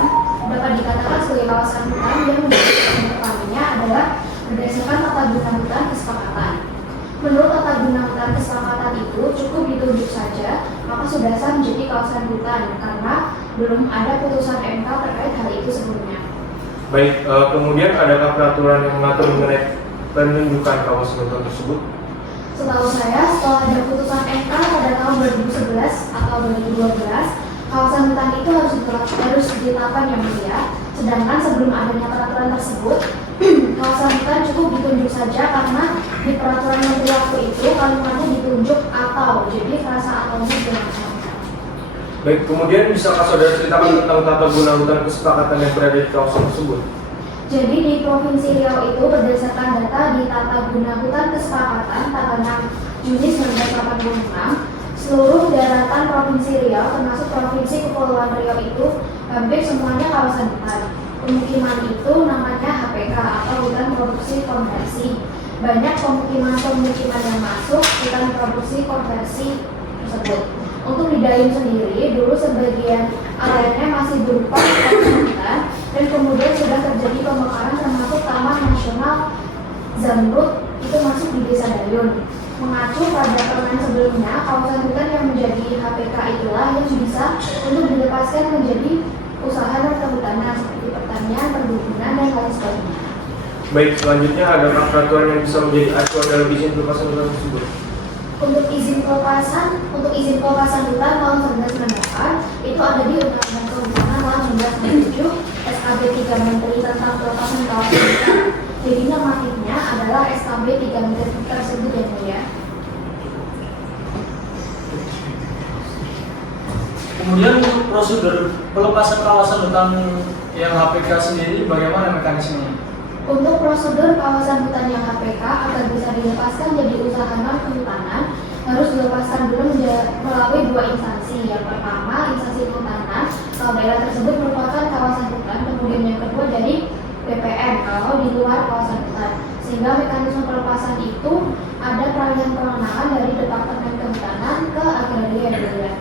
dapat dikatakan sebagai kawasan hutan yang menjadi pertamanya adalah berdasarkan tata guna hutan kesepakatan. Menurut tata guna hutan kesepakatan itu cukup ditunjuk saja, maka sudah sah menjadi kawasan hutan karena belum ada putusan MK terkait hal itu sebelumnya. Baik, kemudian adakah peraturan yang mengatur mengenai penunjukan kawasan hutan tersebut? Setahu saya, setelah ada putusan MK pada tahun 2011 atau 2012, kawasan hutan itu harus ditetapkan yang mulia. Sedangkan sebelum adanya peraturan tersebut, kawasan hutan cukup ditunjuk saja karena di peraturan menteri waktu itu kalimatnya ditunjuk atau, jadi frasa ataunya digunakan. Baik, kemudian bisakah saudara ceritakan tentang tata guna hutan kesepakatan yang berada di kawasan tersebut? Jadi di Provinsi Riau itu berdasarkan data di Tata Guna Hutan Kesepakatan tanggal 6 Juni 1986, seluruh daratan Provinsi Riau termasuk Provinsi Kepulauan Riau itu hampir semuanya kawasan hutan. Pemukiman itu namanya HPK atau hutan produksi konversi. Banyak pemukiman yang masuk hutan produksi konversi tersebut. Untuk di Dayung sendiri, dulu sebagian areanya masih berupa kawasan hutan dan kemudian sudah terjadi pemekaran termasuk Taman Nasional Zamrud itu masuk di Desa Dayung. Mengacu pada permen sebelumnya, kawasan hutan yang menjadi HPK itulah yang bisa untuk dilepaskan menjadi usaha dan kehutanan seperti pertanian, perkebunan, dan lain sebagainya. Baik, selanjutnya adakah peraturan yang bisa menjadi acuan dalam izin pelepasan hutan tersebut? Untuk izin pelepasan hutan tahun 1998 itu ada di Undang-Undang Kehutanan tahun 1997 SKB 3 Menteri tentang pelepasan kawasan hutan. Jadi normatifnya adalah SKB 3 Menteri tersebut yang mulia. Kemudian untuk prosedur pelepasan kawasan hutan yang HPK sendiri bagaimana mekanismenya? Untuk prosedur kawasan hutan yang HPK agar bisa dilepaskan jadi usaha non kehutanan harus dilepaskan dulu melalui dua instansi. Yang pertama instansi kehutanan kalau daerah tersebut merupakan kawasan hutan, kemudian yang kedua jadi BPN kalau di luar kawasan hutan. Sehingga mekanisme pelepasan itu ada peralihan kewenangan dari Departemen Kehutanan ke Agraria Daerah.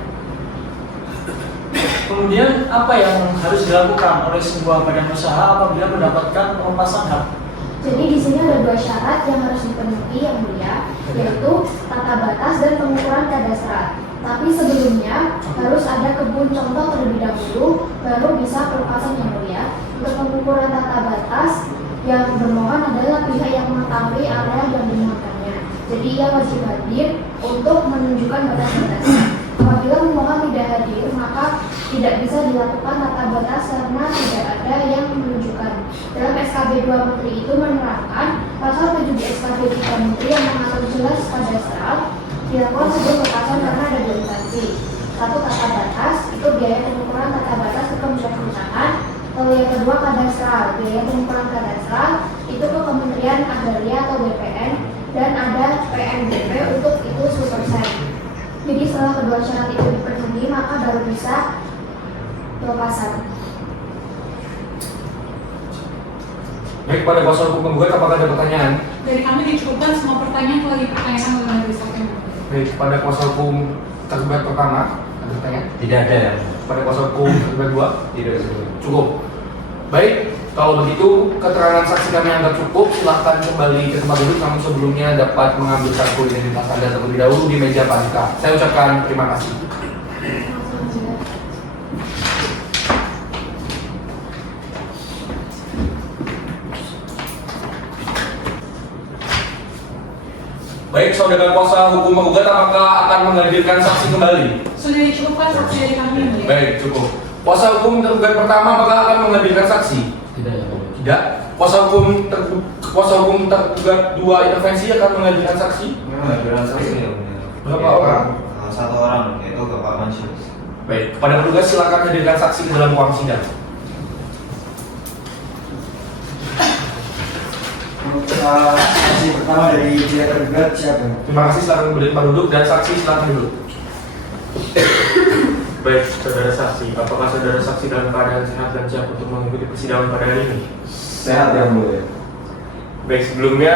Kemudian apa yang harus dilakukan oleh sebuah badan usaha apabila mendapatkan pelepasan hak? Jadi di sini ada dua syarat yang harus dipenuhi yang mulia, yaitu tata batas dan pengukuran kadastral. Tapi sebelumnya harus ada kebun contoh terlebih dahulu, baru bisa pelepasan yang mulia. Untuk pengukuran tata batas, yang bermohon adalah pihak yang mengetahui area yang dimohonkannya. Jadi ia wajib hadir untuk menunjukkan batas-batasnya. Apabila pemohon tidak hadir, maka tidak bisa dilakukan tata batas karena tidak ada yang menunjukkan. Dalam SKB 2 Menteri itu menerangkan pasal 7 SKB 3 Menteri yang mengatur jelas kadastral dilakukan sebelum pelepasan karena ada dua instansi. Satu, tata batas, itu biaya pengukuran tata batas ke Kementerian Kehutanan. Kalau yang kedua, kadastral, biaya pengukuran kadastral itu ke Kementerian Agraria atau BPN, dan ada PNBP untuk itu 10%. Jadi setelah kedua syarat itu dipenuhi, maka baru bisa pelepasan. Baik, pada kuasa hukum penggugat apakah ada pertanyaan? Dari kami dicukupkan semua pertanyaan telah dipertanyakan oleh majelis hakim. Baik, pada kuasa hukum tergugat pertama ada pertanyaan? Tidak ada. Pada kuasa hukum tergugat 2? Tidak ada. Cukup. Baik, kalau begitu keterangan saksi kami anggap cukup. Silahkan kembali ke tempat duduk, namun sebelumnya dapat mengambil kartu identitas Anda terlebih dahulu di meja panitia. Saya ucapkan terima kasih. Baik, saudara kuasa hukum penggugat apakah akan menghadirkan saksi kembali? Sudah dicukupkan saksi dari kami, Yang Mulia. Baik, cukup. Kuasa hukum tergugat pertama apakah akan menghadirkan saksi? Tidak. Tidak. Kuasa hukum tergugat 2 intervensi akan menghadirkan saksi? Menghadirkan saksi. Berapa orang? Satu orang, yaitu Bapak Mansur. Baik, kepada petugas silakan hadirkan saksi ke dalam ruang sidang. Saksi pertama dari pihak tergugat siapa? Terima kasih, silakan kembali tempat duduk dan saksi silakan duduk. Baik, saudara saksi, apakah saudara saksi dalam keadaan sehat dan siap untuk mengikuti persidangan pada hari ini? Sehat Yang Mulia. Baik, sebelumnya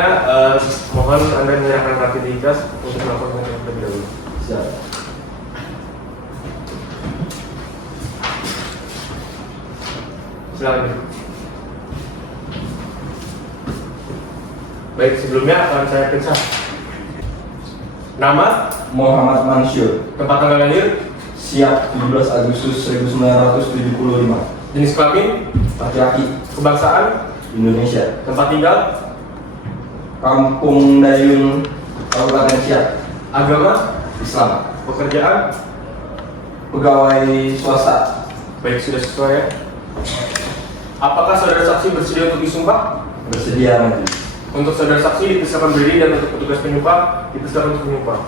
mohon Anda menyerahkan kartu identitas untuk melakukan pengajuan terlebih dahulu. Siap. Silakan. Baik, sebelumnya akan saya periksa. Nama? Muhammad Mansur. Tempat tanggal lahir? Siap 17 Agustus 1975. Jenis kelamin? Laki-laki. Kebangsaan? Indonesia. Tempat tinggal? Kampung Dayun, Kabupaten Siak. Agama? Islam. Pekerjaan? Pegawai swasta. Baik, sudah sesuai ya. Apakah saudara saksi bersedia untuk disumpah? Bersedia majelis. Untuk saudara saksi dipersilakan berdiri dan untuk petugas penyumpah dipersilakan untuk menyumpah.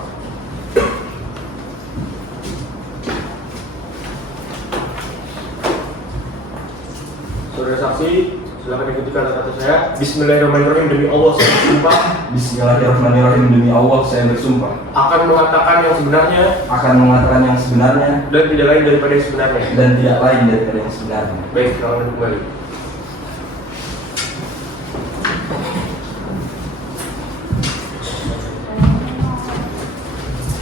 Saudara saksi, silakan ikuti kata-kata saya. Bismillahirrahmanirrahim, demi Allah saya bersumpah. Bismillahirrahmanirrahim, demi Allah saya bersumpah. Akan mengatakan yang sebenarnya. Akan mengatakan yang sebenarnya. Dan tidak lain daripada yang sebenarnya. Dan tidak lain daripada yang sebenarnya. Baik, silakan kembali.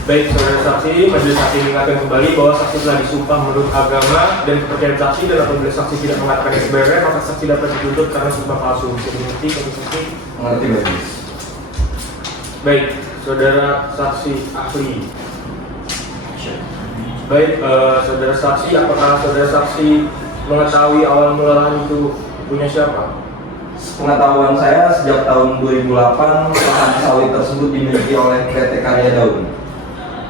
Baik, saudara saksi, majelis hakim mengingatkan kembali bahwa saksi telah disumpah menurut agama dan kepercayaan saksi, dan apabila saksi tidak mengatakan yang sebenarnya, maka saksi dapat dituntut karena sumpah palsu. Bisa dimengerti, saksi? Mengerti majelis. Baik, saudara saksi ahli. Baik, saudara saksi, apakah saudara saksi mengetahui awal mula lahan itu punya siapa? Pengetahuan saya sejak tahun 2008 lahan sawit tersebut dimiliki oleh PT Karya Daun.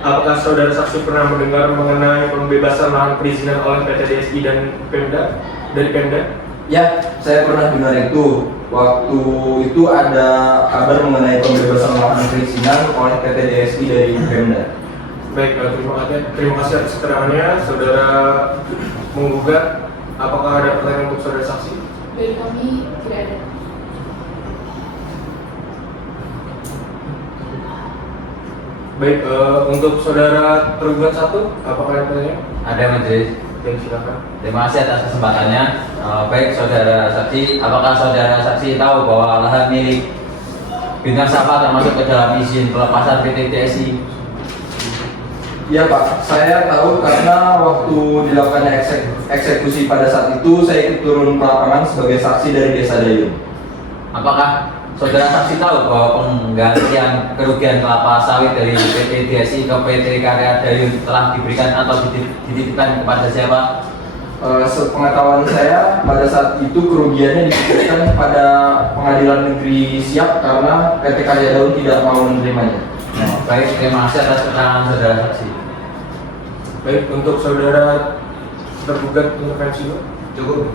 Apakah saudara saksi pernah mendengar mengenai pembebasan lahan perizinan oleh PT DSI dan Pemda dari Pemda? Ya, saya pernah dengar itu. Waktu itu ada kabar mengenai pembebasan lahan perizinan oleh PT DSI dari Pemda. Baik, terima kasih atas keterangannya, saudara menggugat. Apakah ada pertanyaan untuk saudara saksi? Dari kami tidak ada. Baik, untuk saudara tergugat 1, apakah ada pertanyaan? Ada majelis. Baik, silakan. Terima kasih atas kesempatannya. Baik saudara saksi, apakah saudara saksi tahu bahwa lahan milik Bintang Safa termasuk ke dalam izin pelepasan PT DSI? Ya Pak, saya tahu karena waktu dilakukannya eksekusi pada saat itu saya ikut turun ke lapangan sebagai saksi dari Desa Dayun. Apakah saudara saksi tahu bahwa penggantian kerugian kelapa sawit dari PT DSI ke PT Karya Dayun telah diberikan atau dititipkan kepada siapa? Sepengetahuan saya pada saat itu kerugiannya diberikan pada Pengadilan Negeri Siak karena PT Karya Daun tidak mau menerimanya. Baik, terima kasih atas keterangan saudara saksi. Baik, untuk saudara tergugat intervensi, Pak? Cukup.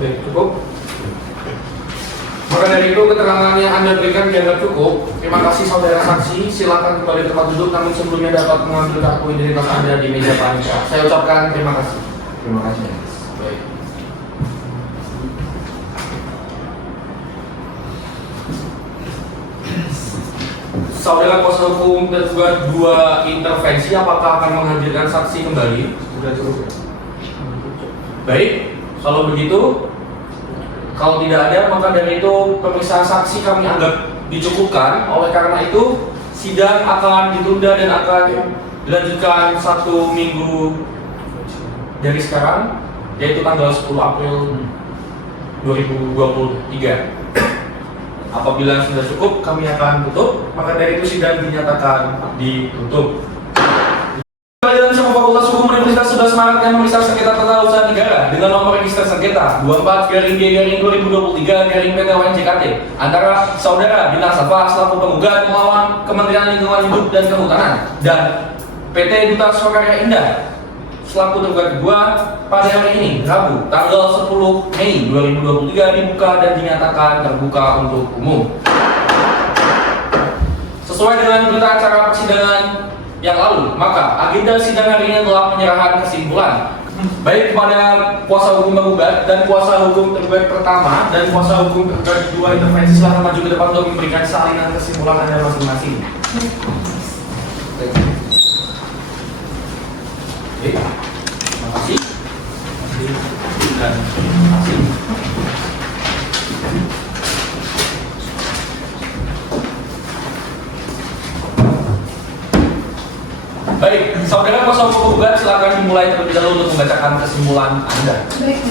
Baik, cukup. Maka dari itu keterangan yang Anda berikan dianggap cukup. Terima kasih saudara saksi. Silakan kembali tempat duduk. Namun sebelumnya dapat mengambil kartu identitas Anda di meja panitia. Saya ucapkan terima kasih. Terima kasih. Baik. Saudara kuasa hukum tergugat 2 intervensi, apakah akan menghadirkan saksi kembali? Sudah cukup. Baik, kalau begitu, kalau tidak ada, maka dari itu pemeriksaan saksi kami anggap dicukupkan. Oleh karena itu, sidang akan ditunda dan akan dilanjutkan 1 minggu dari sekarang, yaitu tanggal 10 April 2023. Apabila sudah cukup, kami akan tutup. Maka dari itu sidang dinyatakan ditutup. Pengadilan Semua Fakultas Hukum Universitas sudah semangat yang memeriksa sengketa tata usaha negara dengan nomor register sengketa 24/G/2023/PTWN JKT antara saudara Bintang Safa selaku penggugat melawan Kementerian Lingkungan Hidup dan Kehutanan dan PT Duta Swakarya Indah selaku tergugat kedua pada hari ini, Rabu, tanggal 10 Mei 2023 dibuka dan dinyatakan terbuka untuk umum. Sesuai dengan berita acara persidangan yang lalu, maka agenda sidang hari ini adalah penyerahan kesimpulan baik kepada kuasa hukum penggugat dan kuasa hukum tergugat pertama dan kuasa hukum tergugat kedua. Intervensi silahkan maju ke depan untuk memberikan salinan kesimpulan Anda masing-masing. Oke, terima kasih. Dan terima kasih. Baik, saudara kuasa hukum penggugat silakan dimulai terlebih dahulu untuk membacakan kesimpulan Anda. Baik,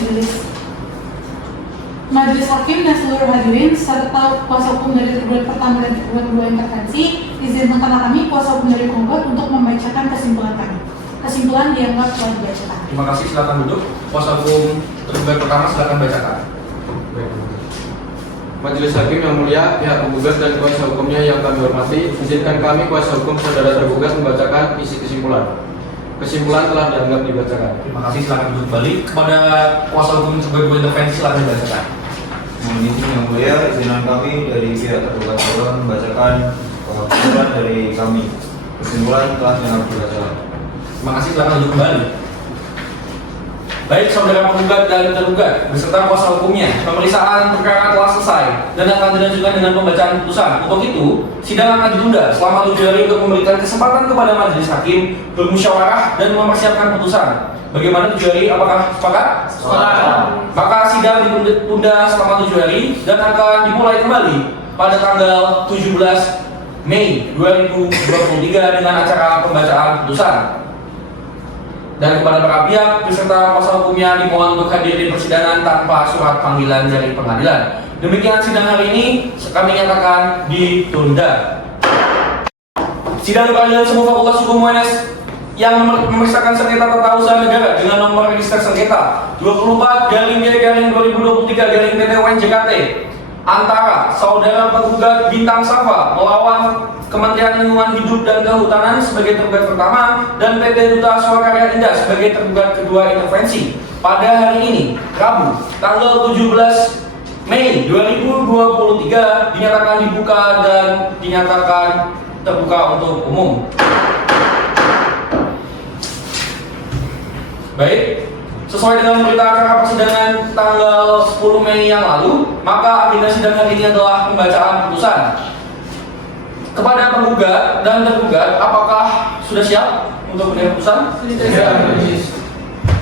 Majelis Hakim dan seluruh hadirin serta kuasa hukum dari tergugat pertama dan tergugat kedua intervensi, izinkan kami kuasa hukum dari penggugat untuk membacakan kesimpulan kami. Kesimpulan dianggap telah dibacakan. Terima kasih, silakan duduk. Kuasa hukum tergugat pertama silakan bacakan. Majelis Hakim yang mulia, pihak penggugat dan kuasa hukumnya yang kami hormati, izinkan kami kuasa hukum saudara tergugat membacakan isi kesimpulan. Kesimpulan telah dianggap dibacakan. Terima kasih, silakan duduk kembali. Kepada kuasa hukum tergugat kedua intervensi silakan dibacakan. Mohon izin yang mulia, izinan kami dari pihak tergugat membacakan kesimpulan dari kami. Kesimpulan telah dianggap dibacakan. Terima kasih, silakan duduk kembali. Baik, saudara penggugat dan tergugat beserta kuasa hukumnya, pemeriksaan perkara telah selesai dan akan dilanjutkan dengan pembacaan putusan. Untuk itu, sidang akan ditunda selama 7 hari untuk memberikan kesempatan kepada majelis hakim bermusyawarah dan mempersiapkan putusan. Bagaimana 7 hari? Apakah sepakat? Sepakat. Maka sidang ditunda selama 7 hari dan akan dimulai kembali pada tanggal 17 Mei 2023 dengan acara pembacaan putusan. Dan kepada para pihak beserta kuasa hukumnya dimohon untuk hadir di persidangan tanpa surat panggilan dari pengadilan. Demikian sidang hari ini kami nyatakan ditunda. Sidang Pengadilan Semua Fakultas Hukum UNS yang memeriksakan sengketa tata usaha negara dengan nomor register sengketa 24/G/2023/PTWN JKT antara saudara penggugat Bintang Safa melawan Kementerian Lingkungan Hidup dan Kehutanan sebagai tergugat pertama dan PT Duta Swakarya Indah sebagai tergugat kedua intervensi pada hari ini, Rabu, tanggal 17 Mei 2023 dinyatakan dibuka dan dinyatakan terbuka untuk umum. Baik, sesuai dengan berita acara persidangan tanggal 10 Mei yang lalu, maka agenda sidang hari ini adalah pembacaan putusan. Kepada penggugat dan tergugat, apakah sudah siap untuk mendengar putusan? Sudah.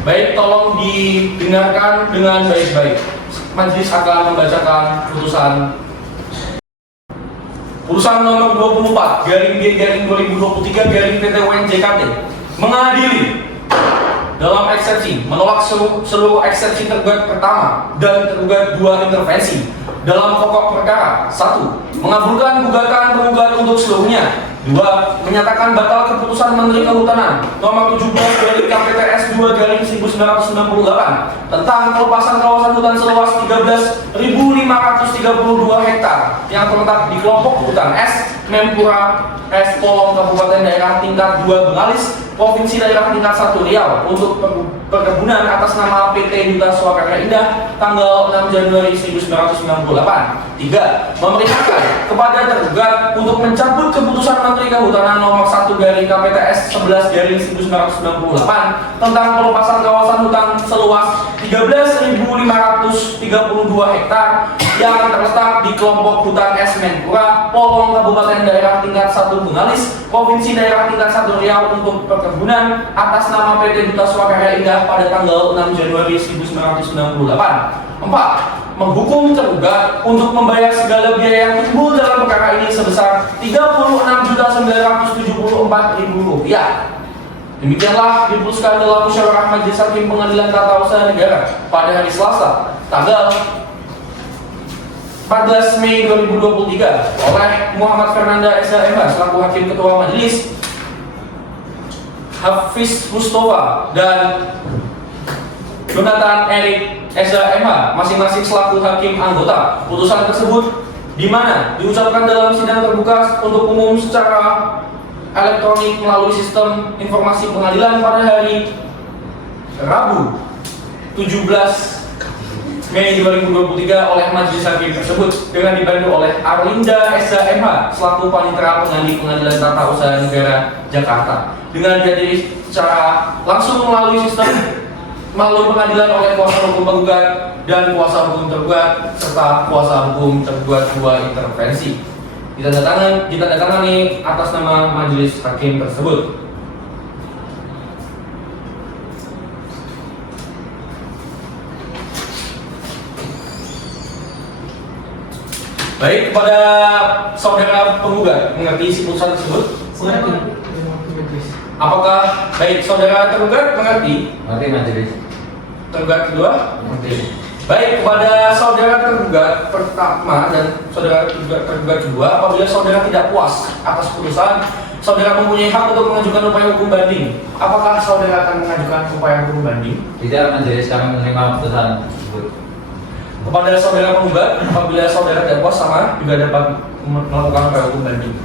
Baik, tolong didengarkan dengan baik-baik. Majelis akan membacakan putusan. Putusan nomor 24/G/2023/PTWN JKT mengadili dalam eksepsi menolak seluruh eksepsi tergugat pertama dan tergugat 2 intervensi dalam pokok perkara. 1. Mengabulkan gugatan tergugat untuk seluruhnya. 2. Menyatakan batal keputusan Menteri Kehutanan nomor 17 dari KPTS 2/1998 tentang pelepasan kawasan hutan seluas 13.532 hektar yang terletak di kelompok hutan S Mempura S Polong Kabupaten Daerah Tingkat 2 Bengalis Provinsi Daerah Tingkat 1 Riau untuk perkebunan atas nama PT Duta Swakarya Indah tanggal 6 Januari 1998. 3. Memerintahkan kepada tergugat untuk mencabut keputusan Menteri Kehutanan nomor 1 dari KPTS 11/1998 tentang pelepasan kawasan hutan seluas 13.532 hektar yang terletak di kelompok hutan S Mempura Polong Kabupaten Daerah Tingkat 1 Bengalis Provinsi Daerah Tingkat 1 Riau untuk perkebunan atas nama PT Duta Swakarya Indah pada tanggal 6 Januari 1998. 4. Menghukum tergugat untuk membayar segala biaya yang timbul dalam perkara ini sebesar Rp36.974.000. Demikianlah diputuskan dalam musyawarah Majelis Hakim Pengadilan Tata Usaha Negara pada hari Selasa, tanggal 14 Mei 2023 oleh Muhammad Fernanda SH MH selaku Hakim Ketua Majelis, Hafiz Mustafa dan Jonathan Erik SH MH masing-masing selaku hakim anggota. Putusan tersebut di mana diucapkan dalam sidang terbuka untuk umum secara elektronik melalui sistem informasi pengadilan pada hari Rabu 17 Mei 2023 oleh Majelis Hakim tersebut dengan dibantu oleh Arlinda SH MH selaku Panitera Pengadilan Tata Usaha Negara Jakarta dengan dihadiri secara langsung melalui pengadilan oleh kuasa hukum penggugat dan kuasa hukum tergugat serta kuasa hukum tergugat 2 intervensi. Ditandatangani atas nama Majelis Hakim tersebut. Baik, kepada saudara penggugat mengerti isi putusan tersebut? Apakah baik saudara tergugat mengerti? Mengerti majelis. Tergugat kedua? Mengerti. Baik, kepada saudara tergugat pertama dan saudara tergugat kedua, apabila saudara tidak puas atas putusan, saudara mempunyai hak untuk mengajukan upaya hukum banding. Apakah saudara akan mengajukan upaya hukum banding? Tidak, majelis, kami menerima putusan tersebut. Kepada saudara penggugat, apabila saudara tidak puas sama juga dapat melakukan upaya hukum banding.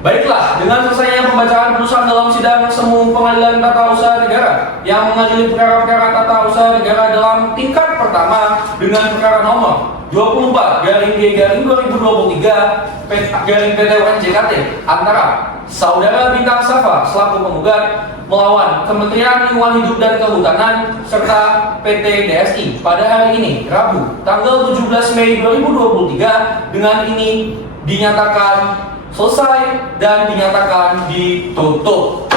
Baiklah, dengan selesainya pembacaan putusan dalam sidang semu Pengadilan Tata Usaha Negara yang mengadili perkara-perkara tata usaha negara dalam tingkat pertama dengan perkara nomor 24/2023/PT antara Saudara Bintang Safa selaku penggugat melawan Kementerian Lingkungan Hidup dan Kehutanan serta PT DSI pada hari ini Rabu tanggal 17 Mei 2023 dengan ini dinyatakan selesai dan dinyatakan ditutup.